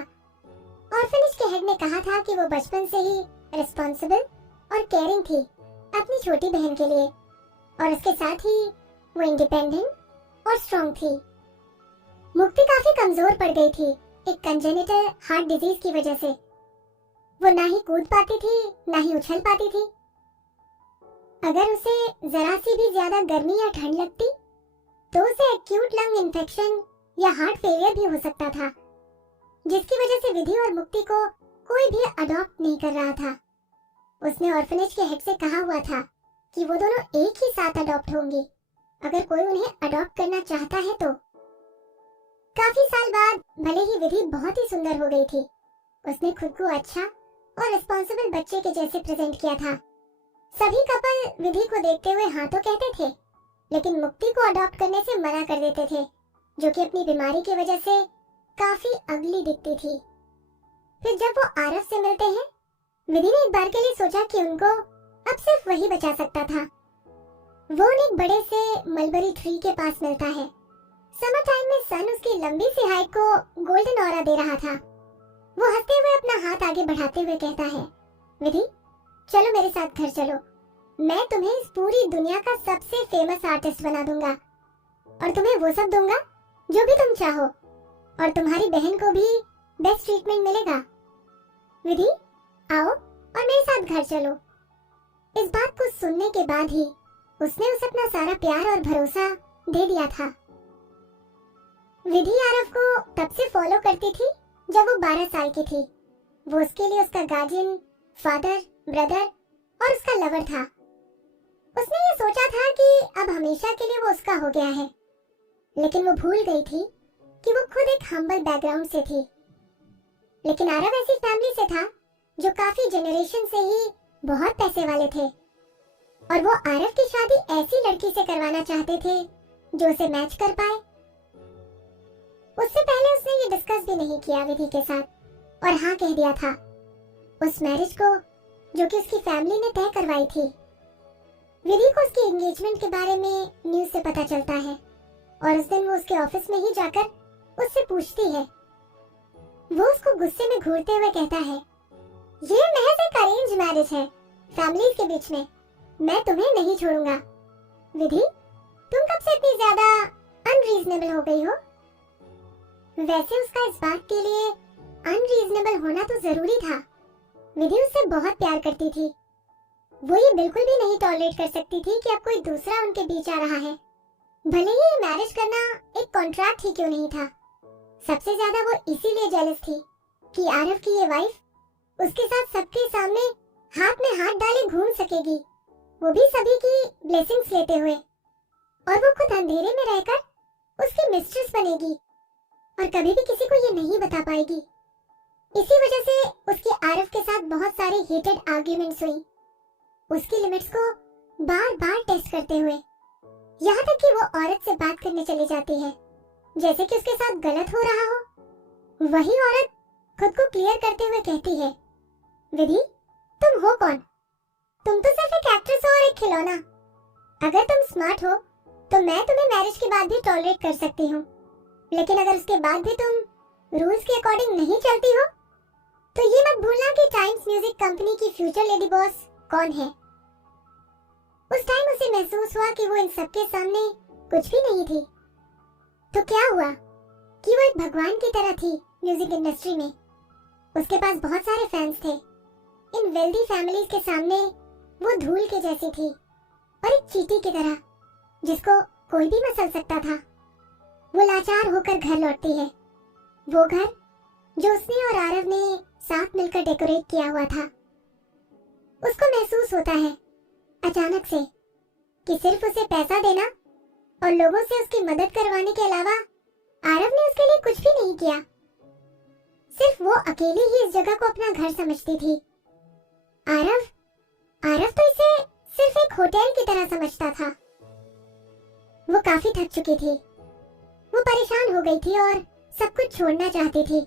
ऑर्फनेज के हेड ने कहा था कि वो बचपन से ही रिस्पॉन्सिबल और केयरिंग थी अपनी छोटी बहन के लिए, और उसके साथ ही वो इंडिपेंडेंट और स्ट्रॉन्ग थी। मुक्ति काफी कमजोर पड़ गई थी एक कंजेनिटल हार्ट डिजीज की वजह से। वो ना ही कूद पाती थी, ना ही उछल पाती थी। अगर उसे जरा सी भी ज्यादा गर्मी या ठंड लगती तो उसे एक्यूट लंग इन्फेक्शन या हार्ट फेलियर भी हो सकता था, जिसकी वजह से विधि और मुक्ति को कोई भी अडॉप्ट नहीं कर रहा था। उसने ऑर्फनेज के हेड से कहा हुआ था कि वो दोनों एक ही साथ अडॉप्ट होंगी अगर कोई उन्हें अडॉप्ट करना चाहता है तो। काफी साल बाद भले ही विधि बहुत ही सुंदर हो गई थी, उसने खुद को अच्छा और रिस्पॉन्सिबल बच्चे के जैसे प्रेजेंट किया था। सभी कपल विधि को देखते हुए हाँ तो कहते थे, लेकिन मुक्ति को अडॉप्ट करने से मना कर देते थे, जो कि अपनी बीमारी की वजह से काफी अगली दिखती थी। फिर जब वो आरव से मिलते हैं, विधि ने एक बार के लिए सोचा कि उनको अब सिर्फ वही बचा सकता था। वो उन्हें एक बड़े से मलबरी ट्री के पास मिलता है। समर टाइम में सन उसकी लंबी सी हाइट को गोल्डन ऑरा दे रहा था। वो हंसते हुए अपना हाथ आगे बढ़ाते हुए कहता है, विधि, चलो मेरे साथ घर चलो। मैं तुम्हें इस पूरी दुनिया का सबसे फेमस आर्टिस्ट बना दूंगा और तुम्हें वो सब दूंगा जो भी तुम चाहो, और तुम्हारी बहन को भी बेस्ट ट्रीटमेंट मिलेगा। विधि, आओ और मेरे साथ घर चलो। इस बात को सुनने के बाद ही उसने उसे अपना सारा प्यार और भरोसा दे दिया था। विधि आरव को तब से फॉलो करती थी जब वो 12 साल की थी। वो उसके लिए उसका गार्डियन, फादर, ब्रदर और उसका लवर था। उसने ये सोचा था कि अब हमेशा के लिए वो उसका हो गया है, लेकिन वो भूल गई थी कि वो खुद एक हम्बल बैकग्राउंड से थी। लेकिन आरव ऐसी फैमिली से था जो काफी जनरेशन से ही बहुत पैसे वाले थे, और वो आरव की शादी ऐसी लड़की से करवाना चाहते थे जो उसे मैच कर पाए। उससे पहले उसने डिस्कस भी नहीं किया विधि के साथ और हाँ कह दिया था उस मैरिज को जो कि उसकी फैमिली ने तय करवाई थी। विधि को उसकी एंगेजमेंट के बारे में न्यूज़ से पता चलता है और उस दिन वो उसके ऑफिस में ही जाकर उससे पूछती है। वो उसको गुस्से में घूरते हुए कहता है, ये महज एक अरेंज मैरिज है फैमिलीज के बीच में, मैं तुम्हें नहीं छोड़ूंगा। विधि, तुम कब से इतनी ज्यादा अनरीजनेबल हो गई हो? वैसे उसका इस बात के लिए अनरीजनेबल होना तो जरूरी था। विधि उससे बहुत प्यार करती थी। वो ये बिल्कुल भी नहीं टॉलरेट कर सकती थी कि अब कोई दूसरा उनके बीच आ रहा है, भले ही ये मैरिज करना एक कॉन्ट्रैक्ट ही क्यों नहीं था। सबसे ज्यादा वो इसीलिए जेलस थी कि आरव की ये वाइफ उसके साथ सबके सामने हाथ में हाथ डाले घूम सकेगी, वो भी सभी की ब्लेसिंग्स लेते हुए, और वो खुद अंधेरे में रहकर उसकी मिस्ट्रेस बनेगी और कभी भी किसी को ये नहीं बता पाएगी। इसी वजह से उसके आरव के साथ बहुत सारे हीटेड आर्ग्यूमेंट्स हुई, उसकी लिमिट्स को बार बार टेस्ट करते हुए, यहाँ तक कि वो औरत से बात करने चली जाती है जैसे कि उसके साथ गलत हो रहा हो। वही औरत खुद को क्लियर करते हुए कहती है, विधि तुम हो कौन? तुम तो सिर्फ एक एक्ट्रेस हो और एक खिलौना। अगर तुम स्मार्ट हो तो मैं तुम्हें मैरिज के बाद भी टॉलरेट कर सकती हूँ, लेकिन अगर उसके बाद भी तुम रूल्स के अकॉर्डिंग नहीं चलती हो तो ये मत भूलना कि टाइम्स म्यूजिक कंपनी की फ्यूचर लेडी बॉस कौन है। उस टाइम उसे महसूस हुआ कि वो इन सबके सामने कुछ भी नहीं थी। तो क्या हुआ कि वो एक भगवान की तरह थी म्यूजिक इंडस्ट्री में। उसके पास बहुत सारे फैंस थे। इन वेल्दी फैमिलीज के सामने वो धूल के जैसी थी और एक चींटी की तरह जिसको कोई भी मसल सकता था। वो लाचार होकर घर लौटती है, वो घर जो उसने और आरव ने साथ मिलकर डेकोरेट किया हुआ था। उसको महसूस होता है अचानक से कि सिर्फ उसे पैसा देना और लोगों से उसकी मदद करवाने के अलावा आरव ने उसके लिए कुछ भी नहीं किया। सिर्फ वो अकेली ही इस जगह को अपना घर समझती थी। आरव तो इसे सिर्फ एक होटल की तरह समझता था। वो काफी थक चुकी थी, वो परेशान हो गई थी और सब कुछ छोड़ना चाहती थी।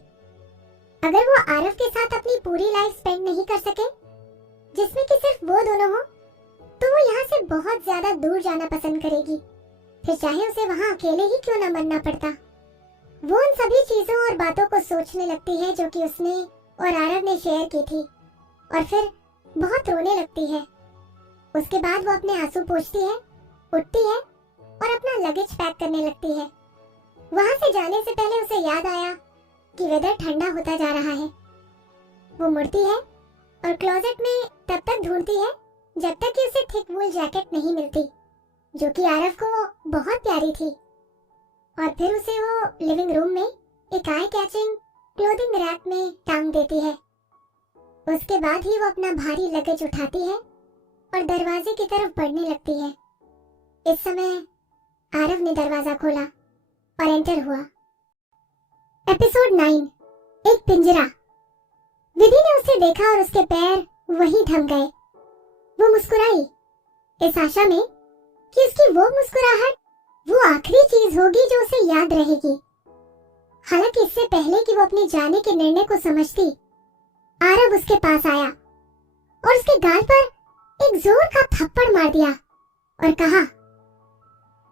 अगर वो आरव के साथ अपनी पूरी लाइफ स्पेंड नहीं कर सके जिसमें कि सिर्फ वो दोनों हो, तो वो यहाँ से बहुत ज्यादा दूर जाना पसंद करेगी, फिर चाहे उसे वहाँ अकेले ही क्यों न मरना पड़ता। वो उन सभी चीजों और बातों को सोचने लगती है जो कि उसने और आरव ने शेयर की थी और फिर बहुत रोने लगती है। उसके बाद वो अपने आंसू पोंछती है, उठती है और अपना लगेज पैक करने लगती है। वहाँ से जाने से पहले उसे याद आया कि वेदर ठंडा होता जा रहा है। वो मुड़ती है और क्लोजेट में तब तक ढूंढती है जब तक कि उसे थिक वूल जैकेट नहीं मिलती जो कि आरव को बहुत प्यारी थी, और फिर उसे वो लिविंग रूम में एक आई कैचिंग क्लोथिंग रैक में टांग देती है। उसके बाद ही वो अपना भारी लगेज उठाती है और दरवाजे की तरफ बढ़ने लगती है। इस समय आरव ने दरवाजा खोला और एंटर हुआ। एपिसोड 9, एक पिंजरा। विधि ने उसे देखा और उसके पैर वहीं थम गए। वो मुस्कुराई इस आशा में कि उसकी वो मुस्कुराहट वो आखिरी चीज होगी जो उसे याद रहेगी। हालांकि इससे पहले कि वो अपने जाने के निर्णय को समझती, आरव उसके पास आया और उसके गाल पर एक जोर का थप्पड़ मार दिया और कहा,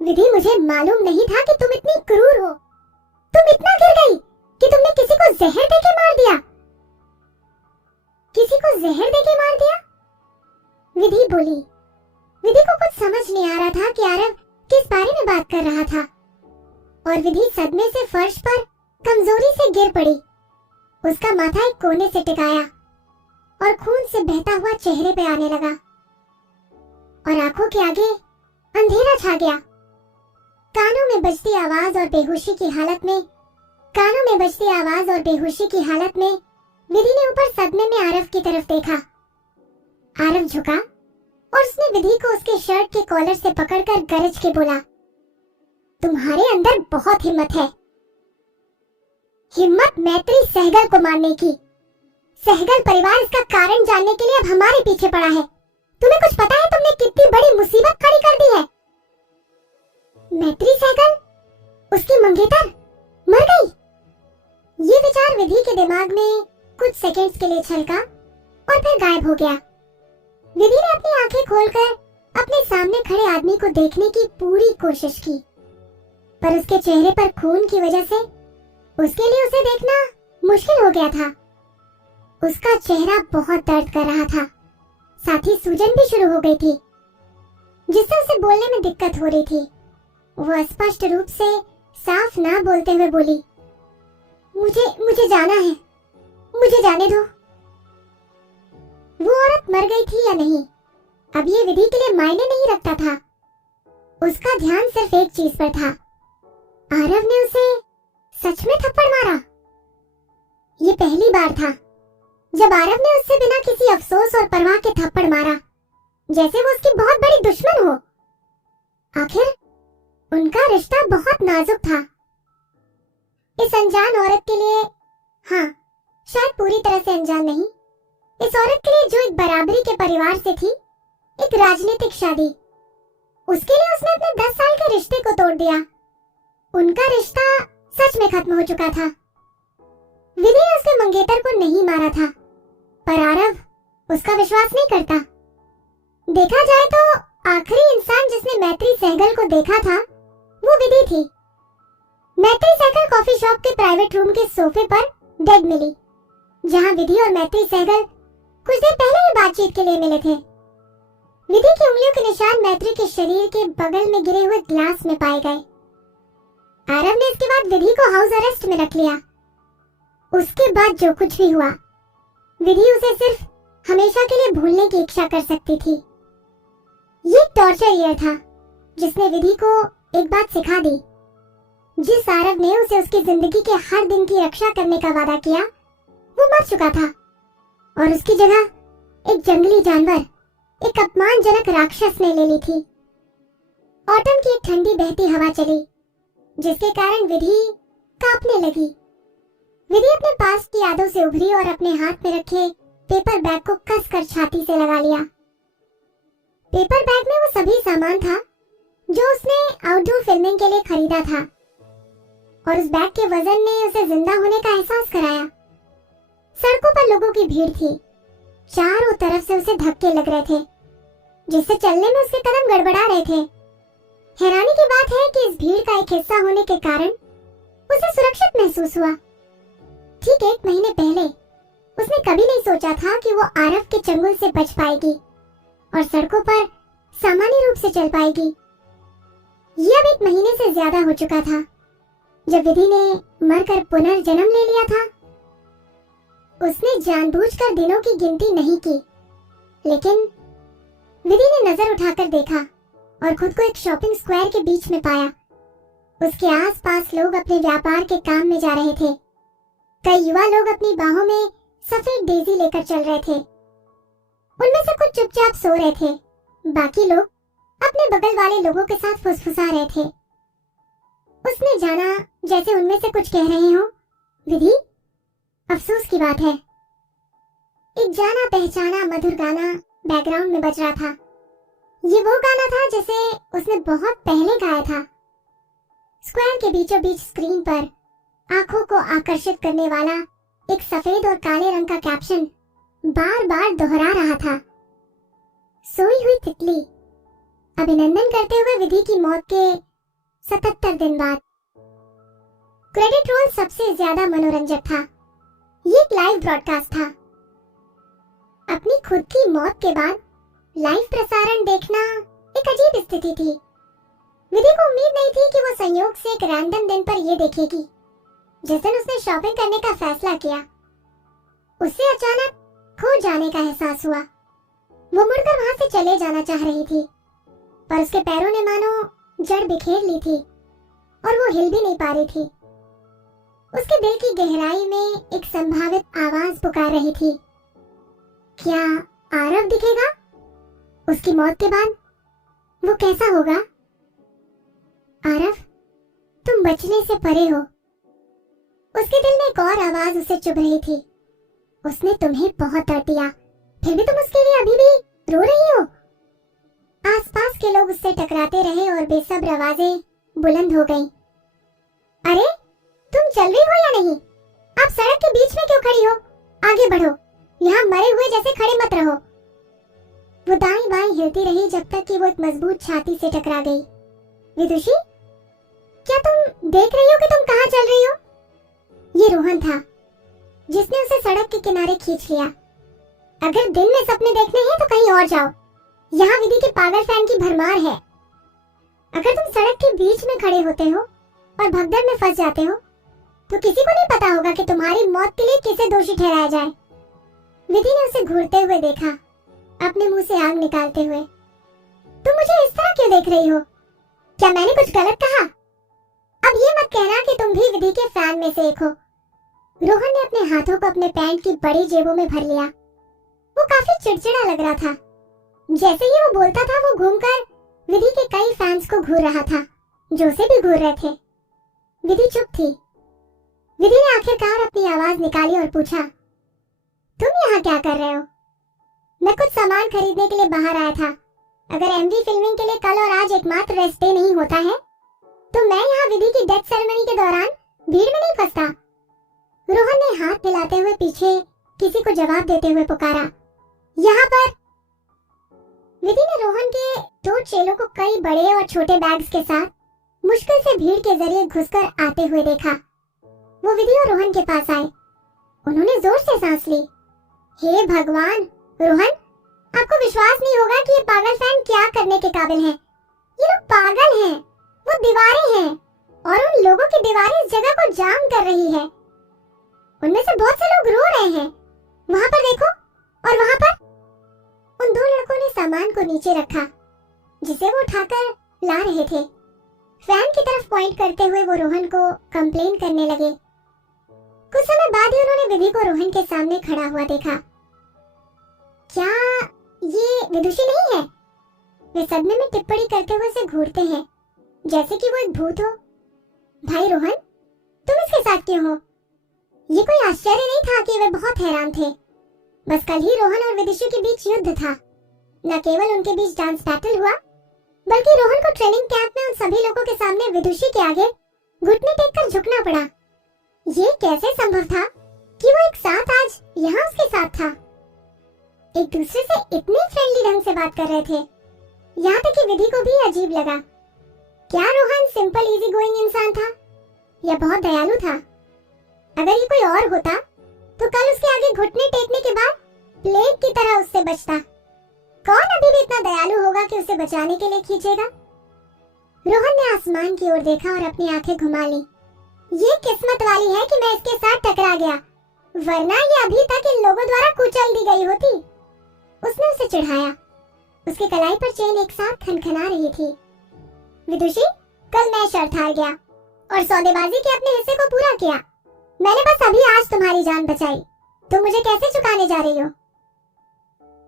विधि मुझे मालूम नहीं था कि तुम इतनी क्रूर हो। तुम इतना गिर गई कि तुमने किसी को जहर देके मार दिया। किसी को जहर देके मार दिया? विधि बोली। विधि को कुछ समझ नहीं आ रहा था कि आरव किस बारे में बात कर रहा था और विधि सदमे से फर्श पर कमजोरी से गिर पड़ी। उसका माथा एक कोने से टिकाया और खून से बहता हुआ चेहरे पे आने लगा और आंखों के आगे अंधेरा छा गया। कानों में बजती आवाज और बेहोशी की हालत में विधि ने ऊपर सदमे में आरव की तरफ देखा। आरव झुका और उसने विधि को उसके शर्ट के कॉलर से पकड़कर गरज के बोला, तुम्हारे अंदर बहुत हिम्मत है। हिम्मत मैत्री सहगल को मारने की। सहगल परिवार इसका कारण जानने के लिए अब हमारे पीछे पड़ा है। तुम्हें कुछ पता है तुमने कितनी बड़ी मुसीबत खड़ी कर दी है? मैत्री सहगल, उसकी मंगेतर मर गई। विधि के दिमाग में कुछ सेकंड्स के लिए छलका और फिर गायब हो गया। विधि ने अपनी आंखें खोलकर अपने सामने खड़े आदमी को देखने की पूरी कोशिश की, पर उसके चेहरे पर खून की वजह से उसके लिए उसे देखना मुश्किल हो गया था। उसका चेहरा बहुत दर्द कर रहा था, साथ ही सूजन भी शुरू हो गई थी, जिससे उसे बोलने में दिक्कत हो रही थी। वो स्पष्ट रूप से साफ ना बोलते हुए बोली, मुझे जाना है, मुझे जाने दो। वो औरत मर गई थी या नहीं, अब ये विधि के लिए मायने नहीं रखता था। उसका ध्यान सिर्फ एक चीज पर था, आरव ने उसे सच में थप्पड़ मारा। ये पहली बार था जब आरव ने उससे बिना किसी अफसोस और परवाह के थप्पड़ मारा, जैसे वो उसकी बहुत बड़ी दुश्मन हो। आखिर उनका रिश्ता बहुत नाजुक था। इस अनजान औरत के लिए, हाँ, शायद पूरी तरह से अनजान नहीं, इस औरत के लिए जो एक बराबरी के परिवार से थी, एक राजनीतिक शादी, उसके लिए उसने अपने 10 साल के रिश्ते को तोड़ दिया। उनका रिश्ता सच में खत्म हो चुका था। विधि ने उसके मंगेतर को नहीं मारा था, पर आरव उसका विश्वास नहीं करता। देखा जाए तो आखिरी इंसान जिसने मैत्री सहगल को देखा था वो विधि थी। मैत्री सहगल कॉफी शॉप के प्राइवेट रूम के सोफे पर डेड मिली, जहां विधि और मैत्री सहगल कुछ देर पहले ही बातचीत के लिए मिले थे। विधि की उंगलियों के निशान मैत्री के शरीर के बगल में गिरे हुए ग्लास में पाए गए। आरव ने इसके बाद विधि को हाउस अरेस्ट में रख लिया। उसके बाद जो कुछ भी हुआ, विधि उसे सिर्फ हमेशा के लिए भूलने की इच्छा कर सकती थी। ये टॉर्चर ईयर था जिसने विधि को एक बात सिखा दी। जिस आरव ने उसे उसकी जिंदगी के हर दिन की रक्षा करने का वादा किया, वो मर चुका था और उसकी जगह एक जंगली जानवर, एक अपमानजनक राक्षस ने ले ली थी। ऑटम की एक ठंडी बहती हवा चली, जिसके कारण विधि कांपने लगी। विधि अपने पास की यादों से उभरी और अपने हाथ में रखे पेपर बैग को कसकर छाती से लगा लिया। पेपर बैग में वो सभी सामान था जो उसने आउटडोर फिल्मिंग के लिए खरीदा था, और उस बैग के वजन ने उसे जिंदा होने का एहसास कराया। सड़कों पर लोगों की भीड़ थी, चारों तरफ से उसे धक्के लग रहे थे, जिससे चलने में उसके कदम गड़बड़ा रहे थे। हैरानी की बात है कि इस भीड़ का एक हिस्सा होने के कारण उसे सुरक्षित महसूस हुआ। ठीक 1 महीने पहले उसने कभी नहीं सोचा था कि वो आरव के चंगुल से बच पाएगी और सड़कों पर सामान्य रूप से चल पाएगी। ये अब 1 महीने से ज्यादा हो चुका था जब विधि ने मरकर पुनर्जन्म ले लिया था। उसने जानबूझकर दिनों की गिनती नहीं की, लेकिन विधि ने नजर उठाकर देखा और खुद को एक शॉपिंग स्क्वायर के बीच में पाया। उसके आसपास लोग अपने व्यापार के काम में जा रहे थे। कई युवा लोग अपनी बाहों में सफेद डेजी लेकर चल रहे थे। उनमें से कुछ चुपचाप सो रहे थे, बाकी लोग अपने बगल वाले लोगों के साथ फुसफुसा रहे थे। उसने जाना जैसे उनमें से कुछ कह रहे हो, विधि, अफसोस की बात है। एक जाना पहचाना मधुर गाना बैकग्राउंड में बज रहा था। ये वो गाना था जिसे उसने बहुत पहले गाया था। स्क्वायर के बीचों बीच स्क्रीन पर आंखों को आकर्षित करने वाला एक सफेद और काले रंग का कैप्शन बार बार दोहरा रहा था, सोई हुई तितली, अभिनंदन करते हुए विधि की मौत के 77 दिन बाद। क्रेडिट रोल सबसे ज्यादा मनोरंजक था। ये एक लाइव ब्रॉडकास्ट था। अपनी खुद की मौत के बाद लाइव प्रसारण देखना एक अजीब स्थिति थी। विधि को उम्मीद नहीं थी कि वो संयोग से एक रैंडम दिन पर ये देखेगी। जिस दिन उसने शॉपिंग करने का फैसला किया, उससे अचानक खो जाने का एहसास हुआ। वो मुड़कर वहां से चले जाना चाह रही थी, पर उसके पैरों ने मानो जड़ बिखेर ली थी और वो हिल भी नहीं पा रही थी। उसके दिल की गहराई में एक संभावित आवाज पुकार रही थी, क्या आरव दिखेगा? उसकी मौत के बाद वो कैसा होगा? आरव, तुम बचने से परे हो। उसके दिल में एक और आवाज उसे चुभ रही थी। उसने तुम्हें बहुत दर्द दिया, फिर भी तुम उसके लिए अभी भी रो रही हो। आसपास के लोग उससे टकराते रहे और बेसब्र आवाजें बुलंद हो गईं। अरे, तुम चल रही हो या नहीं? आप आप सड़क के बीच में क्यों खड़ी हो? आगे बढ़ो, यहाँ मरे हुए जैसे खड़े मत रहो। वो दाएं बाएं हिलती रही जब तक कि वो एक मजबूत छाती से टकरा गई। विदुषी, क्या तुम देख रही हो कि तुम कहाँ चल रही हो? ये रोहन था जिसने उसे सड़क के किनारे खींच लिया। अगर दिन में सपने देखने हैं तो कहीं और जाओ, यहाँ विधि के पागल फैन की भरमार है। अगर तुम सड़क के बीच में खड़े होते हो और भगदड़ में फंस जाते हो तो किसी को नहीं पता होगा कि तुम्हारी मौत के लिए किसे दोषी ठहराया जाए। विधि ने उसे घूरते हुए देखा, अपने मुंह से आग निकालते हुए। तुम मुझे इस तरह क्यों देख रही हो? क्या मैंने कुछ गलत कहा? अब ये मत कहना कि तुम भी विधि के फैन में से एक हो। रोहन ने अपने हाथों को अपने पैंट की बड़ी जेबों में भर लिया। वो काफी चिड़चिड़ा लग रहा था। जैसे ही वो बोलता था वो घूमकर विधि के कई फैंस को घूर रहा था जो उसे भी घूर रहे थे। विधि चुप थी। विधि ने आखिरकार अपनी आवाज निकाली और पूछा, तुम यहाँ क्या कर रहे हो? मैं कुछ सामान खरीदने के लिए बाहर आया था। अगर एमवी फिल्मिंग के लिए कल और आज एकमात्र रेस्ट डे नहीं होता है तो मैं यहाँ विधि की डेथ सेरेमनी के दौरान भीड़ में नहीं फंसता। रोहन ने हाथ हिलाते हुए पीछे किसी को जवाब देते हुए पुकारा, यहाँ पर। विधि ने रोहन के 2 चेलों को कई बड़े और छोटे बैग्स के साथ मुश्किल से भीड़ के जरिए घुसकर आते हुए देखा। वो विधि और रोहन के पास आए। उन्होंने जोर से सांस ली। हे भगवान, रोहन, आपको विश्वास नहीं होगा कि ये पागल फैन क्या करने के काबिल हैं। ये लोग पागल हैं। वो दीवारें हैं और उन लोगों की दीवारें इस जगह को जाम कर रही है। उनमें से बहुत से लोग रो रहे हैं। वहां पर देखो, और वहां पर। उन 2 लड़कों ने सामान को नीचे रखा जिसे वो उठाकर ला रहे थे। फैन की तरफ पॉइंट करते हुए वो रोहन को कंप्लेन करने लगे। कुछ समय बाद ही उन्होंने विधि को रोहन के सामने खड़ा हुआ देखा। क्या ये विदुषी नहीं है? वे सदमे में टिप्पणी करते हुए उसे घूरते हैं जैसे कि वो एक भूत हो। भाई रोहन, तुम इसके साथ क्यों हो? ये कोई आश्चर्य नहीं था कि वे बहुत हैरान थे। बस कल ही रोहन और विदुषी के बीच युद्ध था। न केवल उनके बीच डांस बैटल हुआ, बल्कि रोहन को ट्रेनिंग कैंप में उन सभी लोगों के सामने विदुषी के आगे घुटने टेककर झुकना पड़ा। ये कैसे संभव था कि वो एक साथ आज यहाँ उसके साथ था? एक दूसरे से इतने फ्रेंडली ढंग से बात कर रहे थे, यहाँ तक कि विधि को भी अजीब लगा। क्या रोहन सिंपल इजी गोइंग इंसान था या बहुत दयालु था? अगर ये कोई और होता तो कल उसके आगे घुटने टेकने के बाद प्लेग की तरह उससे बचता। कौन अभी भी इतना दयालु होगा कि उसे बचाने के लिए खींचेगा? रोहन ने आसमान की ओर देखा और अपनी आंखें घुमा ली। ये किस्मत वाली है कि मैं इसके साथ टकरा गया, वरना ये अभी तक इन लोगों द्वारा कुचल दी गई होती। उसने उसे चिढ़ाया। उसके कलाई पर चेन एक साथ खनखना रही थी। विदुषी, कल मैं शर्त हार गया और सौदेबाजी के अपने हिस्से को पूरा किया। मैंने बस अभी आज तुम्हारी जान बचाई। तुम मुझे कैसे चुकाने जा रही हो?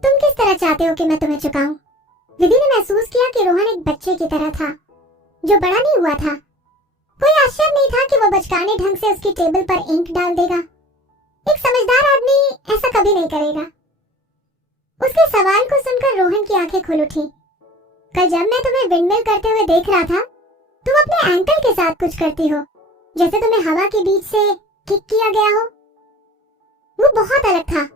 तुम किस तरह चाहते हो कि मैं तुम्हें चुकाऊं? विधि ने महसूस किया कि रोहन एक बच्चे की तरह था जो बड़ा नहीं हुआ था। कोई आश्चर्य नहीं था कि वो बचकाने ढंग से उसकी टेबल पर इंक डाल देगा। एक समझदार आदमी ऐसा कभी नहीं करेगा। उसके सवाल को सुनकर रोहन की आंखें खुल उठी। कल जब मैं तुम्हें विंडमिल करते हुए देख रहा था, तुम अपने एंकल के साथ कुछ करती हो, जैसे तुम्हें हवा के बीच से किक किया गया हो। वो बहुत अलग था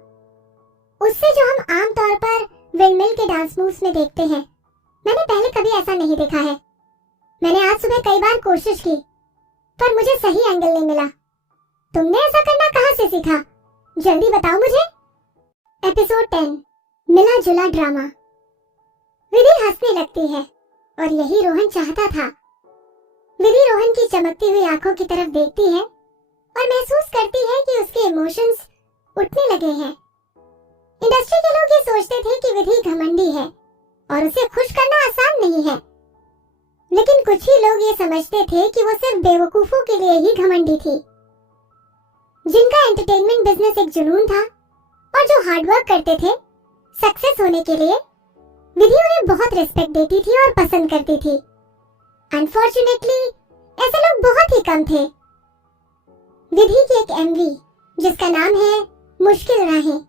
उससे जो हम आमतौर पर विंडमिल के डांस मूव्स में देखते हैं। मैंने पहले कभी ऐसा नहीं देखा है। मैंने आज सुबह कई बार कोशिश की, पर मुझे सही एंगल नहीं मिला। तुमने ऐसा करना कहाँ से सीखा? जल्दी बताओ मुझे। एपिसोड 10, मिला जुला ड्रामा। विधि हंसने लगती है और यही रोहन चाहता था। विधि रोहन की चमकती हुई आंखों की तरफ देखती है और महसूस करती है कि उसके इमोशंस उठने लगे हैं। इंडस्ट्री के लोग ये सोचते थे कि विधि घमंडी है और उसे खुश करना आसान नहीं है, लेकिन कुछ ही लोग ये समझते थे कि वो सिर्फ बेवकूफों के लिए ही घमंडी थी, जिनका एंटरटेनमेंट बिजनेस एक जुनून था और जो हार्डवर्क करते थे सक्सेस होने के लिए। विधि उन्हें बहुत रिस्पेक्ट देती थी और पसंद करती थी। अनफॉर्चुनेटली ऐसे लोग बहुत ही कम थे। विधि की एक एमवी जिसका नाम है मुश्किल राहें,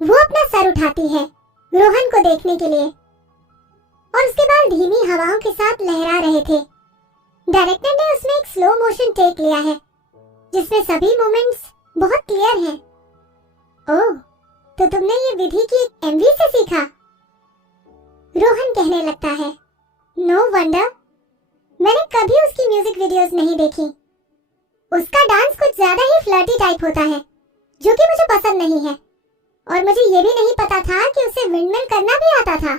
वो अपना सर उठाती है रोहन को देखने के लिए और उसके बाल धीमी हवाओं के साथ लहरा रहे थे। डायरेक्टर ने उसमें एक स्लो मोशन टेक लिया है जिसमें सभी मोमेंट्स बहुत क्लियर हैं। ओह, तो तुमने ये विधि की एमवी से सीखा? रोहन कहने लगता है, नो वंडर, मैंने कभी उसकी म्यूजिक वीडियोस नहीं देखी। उसका डांस कुछ ज्यादा ही फ्लर्टी टाइप होता है, जो कि मुझे पसंद नहीं है, और मुझे ये भी नहीं पता था कि उसे विंडमिल करना भी आता था।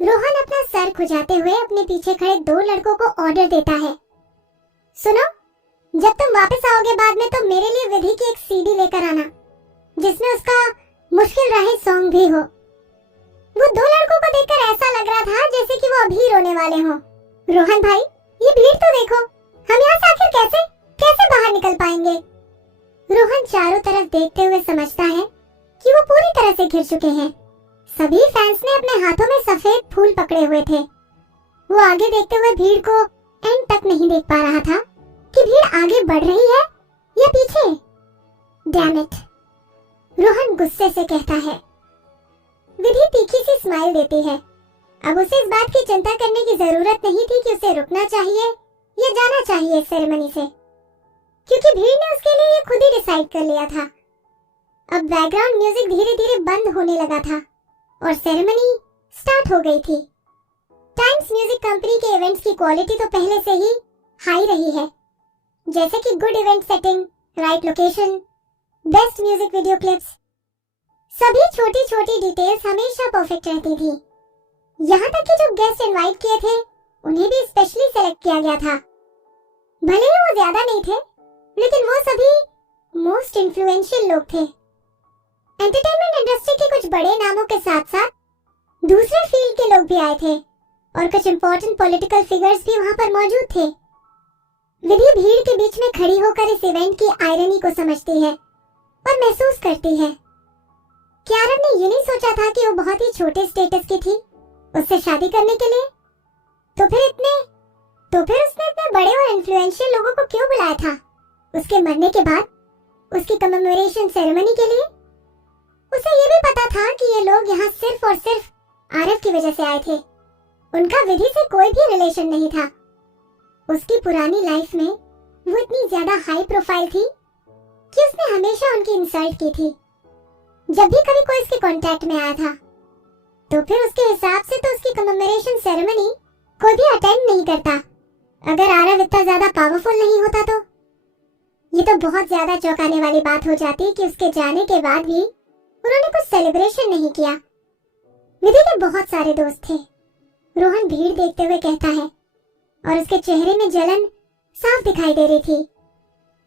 रोहन अपना सर खुजाते हुए अपने पीछे खड़े 2 लड़कों को ऑर्डर देता है, सुनो, जब तुम वापस आओगे बाद में तो मेरे लिए विधि की एक सीडी लेकर आना, जिसमें उसका मुश्किल राहे सॉन्ग भी हो। वो 2 लड़कों को देखकर ऐसा लग रहा था जैसे कि वो अभी रोने वाले हों। रोहन भाई, ये भीड़ तो देखो, हम यहाँ से आखिर कैसे बाहर निकल पाएंगे? रोहन चारों तरफ देखते हुए समझता है कि वो पूरी तरह से घिर चुके हैं। सभी फैंस ने अपने हाथों में सफेद फूल पकड़े हुए थे। वो आगे देखते हुए भीड़ को एंड तक नहीं देख पा रहा था कि भीड़ आगे बढ़ रही है या पीछे। डैम इट, रोहन गुस्से से कहता है। विधि तीखी सी स्माइल देती है। अब उसे इस बात की चिंता करने की जरूरत नहीं थी कि उसे रुकना चाहिए या जाना चाहिए इस सेरेमनी से, क्योंकि भीड़ ने उसके लिए ये खुद ही डिसाइड कर लिया था। अब बैकग्राउंड म्यूजिक धीरे धीरे बंद होने लगा था और सेरेमनी स्टार्ट हो गई थी। टाइम्स म्यूजिक कंपनी के इवेंट्स की क्वालिटी तो पहले से ही हाई रही है, जैसे कि good event setting, right location, best music video clips, सभी छोटी छोटी डिटेल्स हमेशा परफेक्ट रहती थी। यहाँ तक कि जो गेस्ट इनवाइट किए थे उन्हें भी स्पेशली सेलेक्ट किया गया था। भले ही वो ज्यादा नहीं थे, लेकिन वो सभी मोस्ट इन्फ्लुएंशियल लोग थे। एंटरटेनमेंट इंडस्ट्री के कुछ बड़े नामों के साथ साथ दूसरे फील्ड के लोग भी आए थे और कुछ इंपॉर्टेंट पॉलिटिकल फिगर्स भी वहां पर मौजूद थे। विधि भीड़ के बीच में खड़ी होकर इस इवेंट की आयरनी को समझती है और महसूस करती है। क्या आरव ने ये नहीं सोचा था कि वो बहुत ही छोटे स्टेटस की थी उससे शादी करने के लिए? तो फिर उसने इतने बड़े और इन्फ्लुएंशियल लोगों को क्यों बुलाया था उसके मरने के बाद उसकी कमेमोरेशन सेरेमनी के लिए? उसे ये भी पता था कि ये लोग यहाँ सिर्फ और सिर्फ आरव की वजह से आए थे। उनका विधि से कोई भी रिलेशन नहीं था। उसकी पुरानी लाइफ में वो इतनी ज्यादा हाई प्रोफाइल थी कि उसने हमेशा उनकी इंसल्ट की थी। जब भी कभी कोई उसके कांटेक्ट में आया था तो फिर उसके हिसाब से तो उसकी कमेमोरेशन सेरेमनी कोई भी अटेंड नहीं करता, अगर आरव इतना ज्यादा पावरफुल नहीं होता तो। ये तो बहुत ज्यादा चौंकाने वाली बात हो जाती कि उसके जाने के बाद भी उन्होंने कुछ सेलिब्रेशन नहीं किया। विधि के बहुत सारे दोस्त थे, रोहन भीड़ देखते हुए कहता है, और उसके चेहरे में जलन साफ दिखाई दे रही थी।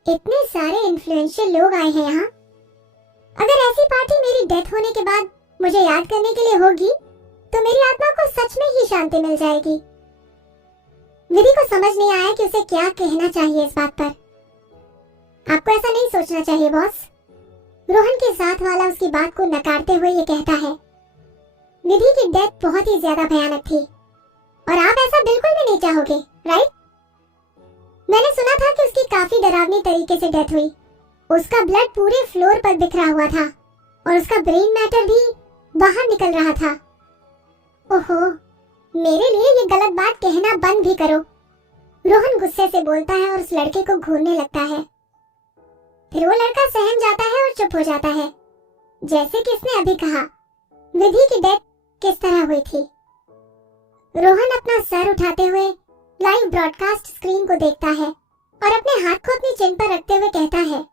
इतने सारे इन्फ्लुएंशियल लोग आए हैं यहाँ, अगर ऐसी पार्टी मेरी डेथ होने के बाद मुझे याद करने के लिए होगी तो मेरी आत्मा को सच में ही शांति मिल जाएगी। विधि को समझ नहीं आया कि उसे क्या कहना चाहिए इस बात पर। आपको ऐसा नहीं सोचना चाहिए बॉस, रोहन के साथ वाला उसकी बात को नकारते हुए ये कहता है। विधि की डेथ बहुत ही ज्यादा भयानक थी और आप ऐसा बिल्कुल भी नहीं चाहोगे, राइट? मैंने सुना था कि उसकी काफी डरावनी तरीके से डेथ हुई। उसका ब्लड पूरे फ्लोर पर बिखरा हुआ था और उसका ब्रेन मैटर भी बाहर निकल रहा था। ओहो, मेरे लिए ये गलत बात कहना बंद भी करो, रोहन गुस्से से बोलता है और उस लड़के को घूरने लगता है। फिर वो लड़का सहम जाता है और चुप हो जाता है, जैसे कि इसने अभी कहा विधि की डेथ किस तरह हुई थी। रोहन अपना सर उठाते हुए लाइव ब्रॉडकास्ट स्क्रीन को देखता है और अपने हाथ को अपनी चिन पर रखते हुए कहता है,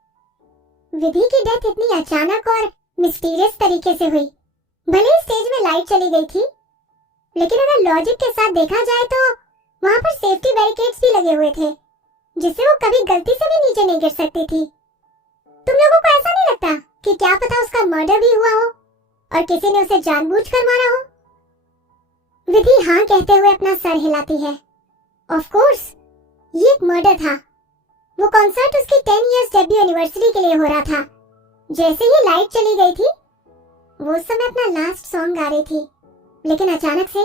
विधि की डेथ इतनी अचानक और मिस्टीरियस तरीके से हुई। भले ही स्टेज में लाइट चली गई थी, लेकिन अगर लॉजिक के साथ देखा जाए तो वहां पर सेफ्टी बैरिकेड्स भी लगे हुए थे, जिससे वो कभी गलती से भी नीचे नहीं गिर सकती थी। तुम लोगों को ऐसा नहीं लगता कि क्या पता उसका मर्डर भी हुआ हो और किसी ने उसे जानबूझकर मारा हो? विधि हाँ कहते हुए अपना सर हिलाती है। ऑफ कोर्स, ये एक मर्डर था। वो कॉन्सर्ट उसकी 10 इयर्स डेब्यू एनिवर्सरी के लिए हो रहा था। जैसे ही लाइट चली गई थी, वो उस समय अपना लास्ट सॉन्ग गा रही थी, लेकिन अचानक से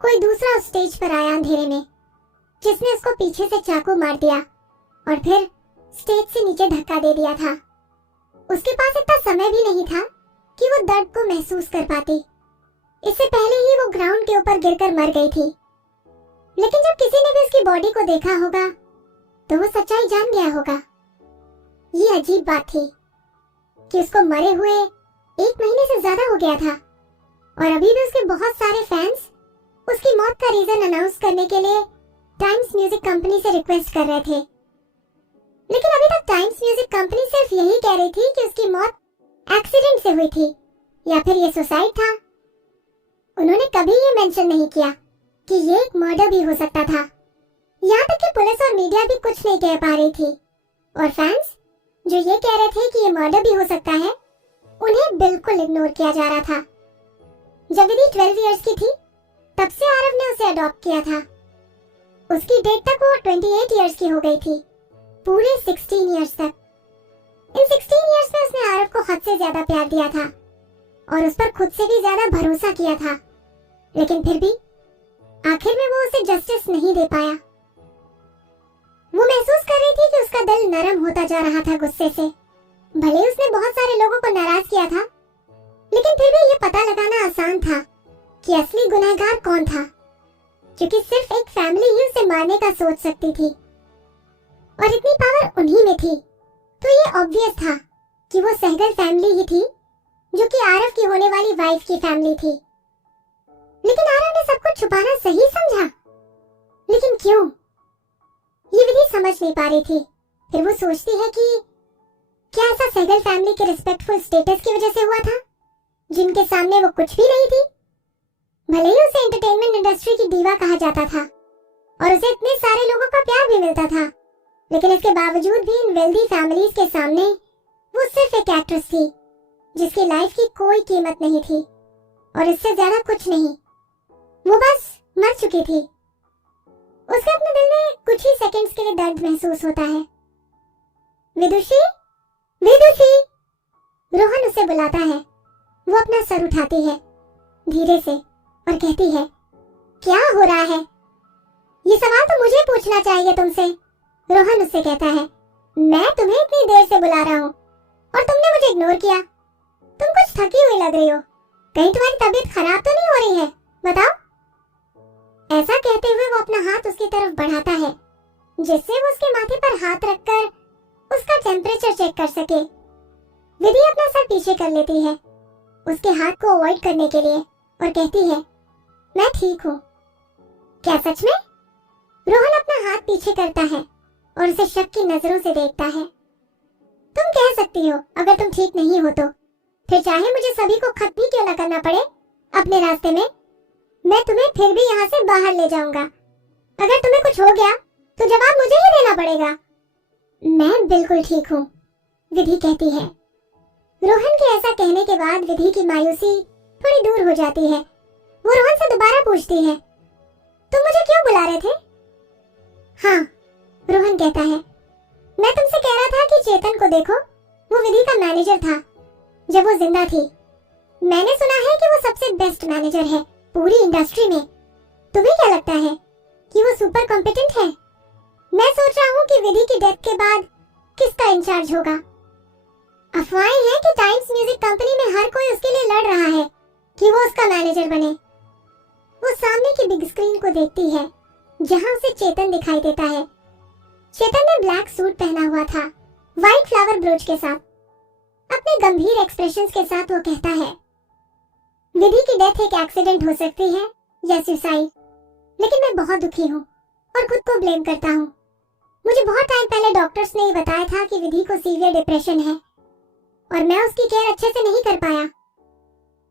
कोई दूसरा उस स्टेज पर आया अंधेरे में, जिसने उसको पीछे से चाकू मार दिया और फिर स्टेज से नीचे धक्का दे दिया था। उसके पास इतना समय भी नहीं था कि वो दर्द को महसूस कर पाती। इससे पहले ही वो ग्राउंड के ऊपर गिरकर मर गई थी। लेकिन जब किसी ने भी उसकी बॉडी को देखा होगा तो वो सच्चाई जान गया होगा। ये अजीब बात थी कि उसको मरे हुए 1 महीने से ज्यादा हो गया था और अभी भी उसके बहुत सारे फैंस उसकी मौत का रीजन अनाउंस करने के लिए टाइम्स म्यूजिक कंपनी से रिक्वेस्ट कर रहे थे। लेकिन अभी तक टाइम्स म्यूजिक कंपनी सिर्फ यही कह रही थी कि उसकी मौत एक्सीडेंट से हुई थी या फिर ये सुसाइड था। उन्होंने कभी ये मेंशन नहीं किया कि ये एक मर्डर भी हो सकता था। यहाँ तक कि पुलिस और मीडिया भी कुछ नहीं कह पा रही थी और फैंस जो ये कह रहे थे कि ये मर्डर भी हो सकता है, उन्हें बिल्कुल इग्नोर किया जा रहा था। जब विधि 12 इयर्स की थी तब से आरव ने उसे अडॉप्ट किया था। उसकी डेट तक वो 28 इयर्स की हो गई थी, पूरे 16 इयर्स तक। इन 16 इयर्स में उसने आरव को हद से ज्यादा प्यार दिया था और उस पर खुद से भी ज्यादा भरोसा किया था, लेकिन फिर भी आखिर में वो उसे जस्टिस नहीं दे पाया। वो महसूस कर रही थी कि उसका दिल नरम होता जा रहा था गुस्से से। भले उसने बहुत सारे लोगों को नाराज किया था, लेकिन फिर भी ये पता लगाना आसान था कि असली गुनहगार कौन था, क्योंकि सिर्फ एक फैमिली ही उसे मारने का सोच सकती थी और इतनी पावर उन्हीं में थी। तो ये ऑब्वियस था कि वो सहगल फैमिली ही थी जो कि आरव की होने वाली वाइफ की फैमिली थी। लेकिन आरव ने सब कुछ छुपाना सही समझा, लेकिन क्यों? ये विधि समझ नहीं पा रही थी। फिर वो सोचती है कि क्या ऐसा सहगल फैमिली के रिस्पेक्टफुल स्टेटस की वजह से हुआ था, जिनके सामने वो कुछ भी नहीं थी। भले ही उसे एंटरटेनमेंट इंडस्ट्री की दीवा कहा जाता था और उसे इतने सारे लोगों का प्यार भी मिलता था, लेकिन इसके बावजूद भी इन वेल्दी फैमिलीज के सामने वो सिर्फ एक एक्ट्रेस थी जिसकी लाइफ की कोई कीमत नहीं थी और इससे ज्यादा कुछ नहीं। वो बस मर चुकी थी। उसके अपने दिल में कुछ ही सेकंड्स के लिए दर्द महसूस होता है। विदुषी, विदुषी, रोहन उसे बुलाता है। वो अपना सर उठाती है धीरे से और कहती है, क्या हो रहा है? ये सवाल तो मुझे पूछना चाहिए तुमसे। रोहन उससे कहता है, मैं तुम्हें इतनी देर से बुला रहा हूँ और तुमने मुझे इग्नोर किया। तुम कुछ थकी हुई लग रही हो, कहीं तुम्हारी तबीयत खराब तो नहीं हो रही है? बताओ। ऐसा कहते हुए वो अपना हाथ उसकी तरफ बढ़ाता है, जिससे वो उसके माथे पर हाथ रखकर उसका टेम्परेचर चेक कर सके। विधि अपना सर पीछे कर लेती है उसके हाथ को अवॉइड करने के लिए और कहती है, मैं ठीक हूँ। क्या सच में? रोहन अपना हाथ पीछे करता है और उसे शक की नजरों से देखता है। तुम कह सकती हो अगर तुम ठीक नहीं हो तो, फिर चाहे मुझे सभी को खत्म ही क्यों न करना पड़े अपने रास्ते में, मैं तुम्हें फिर भी यहाँ से बाहर ले जाऊंगा। अगर तुम्हें कुछ हो गया तो जवाब मुझे ही देना पड़ेगा। मैं बिल्कुल ठीक हूँ, विधि कहती है। रोहन के ऐसा कहने के बाद विधि की मायूसी थोड़ी दूर हो जाती है। वो रोहन से दोबारा पूछती है, तुम मुझे क्यों बुला रहे थे? हाँ, रोहन कहता है, मैं तुमसे कह रहा था कि चेतन को देखो, वो विधि का मैनेजर था जब वो जिंदा थी। मैंने सुना है कि वो सबसे बेस्ट मैनेजर है पूरी इंडस्ट्री में। तुम्हें क्या लगता है कि वो सुपर कॉम्पिटेंट है? मैं सोच रहा हूँ कि विधि की डेथ के बाद किसका इंचार्ज होगा। अफवाहें हैं कि टाइम्स म्यूजिक कंपनी में हर कोई उसके लिए लड़ रहा है कि वो उसका मैनेजर बने। वो सामने की बिग स्क्रीन को देखती है जहाँ उसे चेतन दिखाई देता है। चेतन ने ब्लैक सूट पहना हुआ था, व्हाइट फ्लावर ब्रोच के साथ। अपने गंभीर एक्सप्रेशंस के साथ वो कहता है, विधि की डेथ एक एक्सीडेंट हो सकती है या सुसाइड, लेकिन मैं बहुत दुखी हूँ और खुद को ब्लेम करता हूँ। मुझे बहुत टाइम पहले डॉक्टर्स ने बताया था कि विधि को सीवियर डिप्रेशन है और मैं उसकी केयर अच्छे से नहीं कर पाया।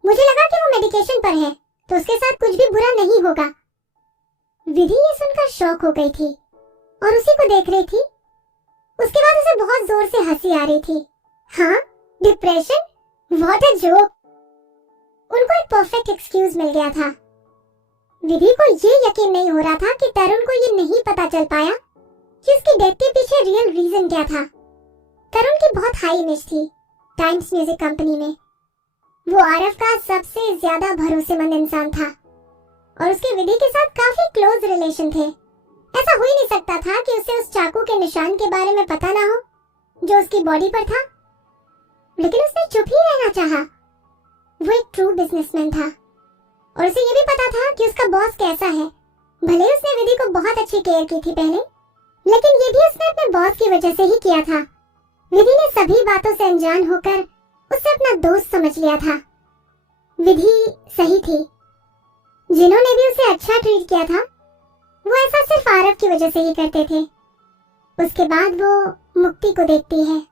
मुझे लगा कि वो मेडिकेशन पर है तो उसके साथ कुछ भी बुरा नहीं होगा। विधि ये सुनकर शॉक हो गई थी और उसी को देख रही थी। उसके बाद उसे बहुत जोर से हंसी आ रही थी। हाँ, डिप्रेशन, व्हाट अ जोक। उनको एक परफेक्ट एक्सक्यूज मिल गया था। विधि को ये यकीन नहीं हो रहा था कि तरुण को ये नहीं पता चल पाया कि उसकी डेथ के पीछे रियल रीजन क्या था। तरुण की बहुत हाई इमेज थी टाइम्स म्यूजिक कंपनी में। वो आरव का सबसे ज्यादा भरोसेमंद इंसान था और उसके विधि के साथ काफी क्लोज रिलेशन थे। ऐसा हो ही नहीं सकता था कि उसे उस चाकू के निशान के बारे में पता ना हो जो उसकी बॉडी पर था, लेकिन उसने चुप ही रहना चाहा। वो एक ट्रू बिजनेसमैन था और उसे ये भी पता था कि उसका बॉस कैसा है। भले उसने विधि को बहुत अच्छी केयर की थी पहले, लेकिन ये भी उसने अपने बॉस की वजह से ही किया था। विधि ने सभी बातों से अनजान होकर उसे अपना दोस्त समझ लिया था। विधि सही थी। जिन्होंने भी उसे अच्छा ट्रीट किया था वो ऐसा सिर्फ आरव की वजह से ही करते थे। उसके बाद वो मुक्ति को देखती है।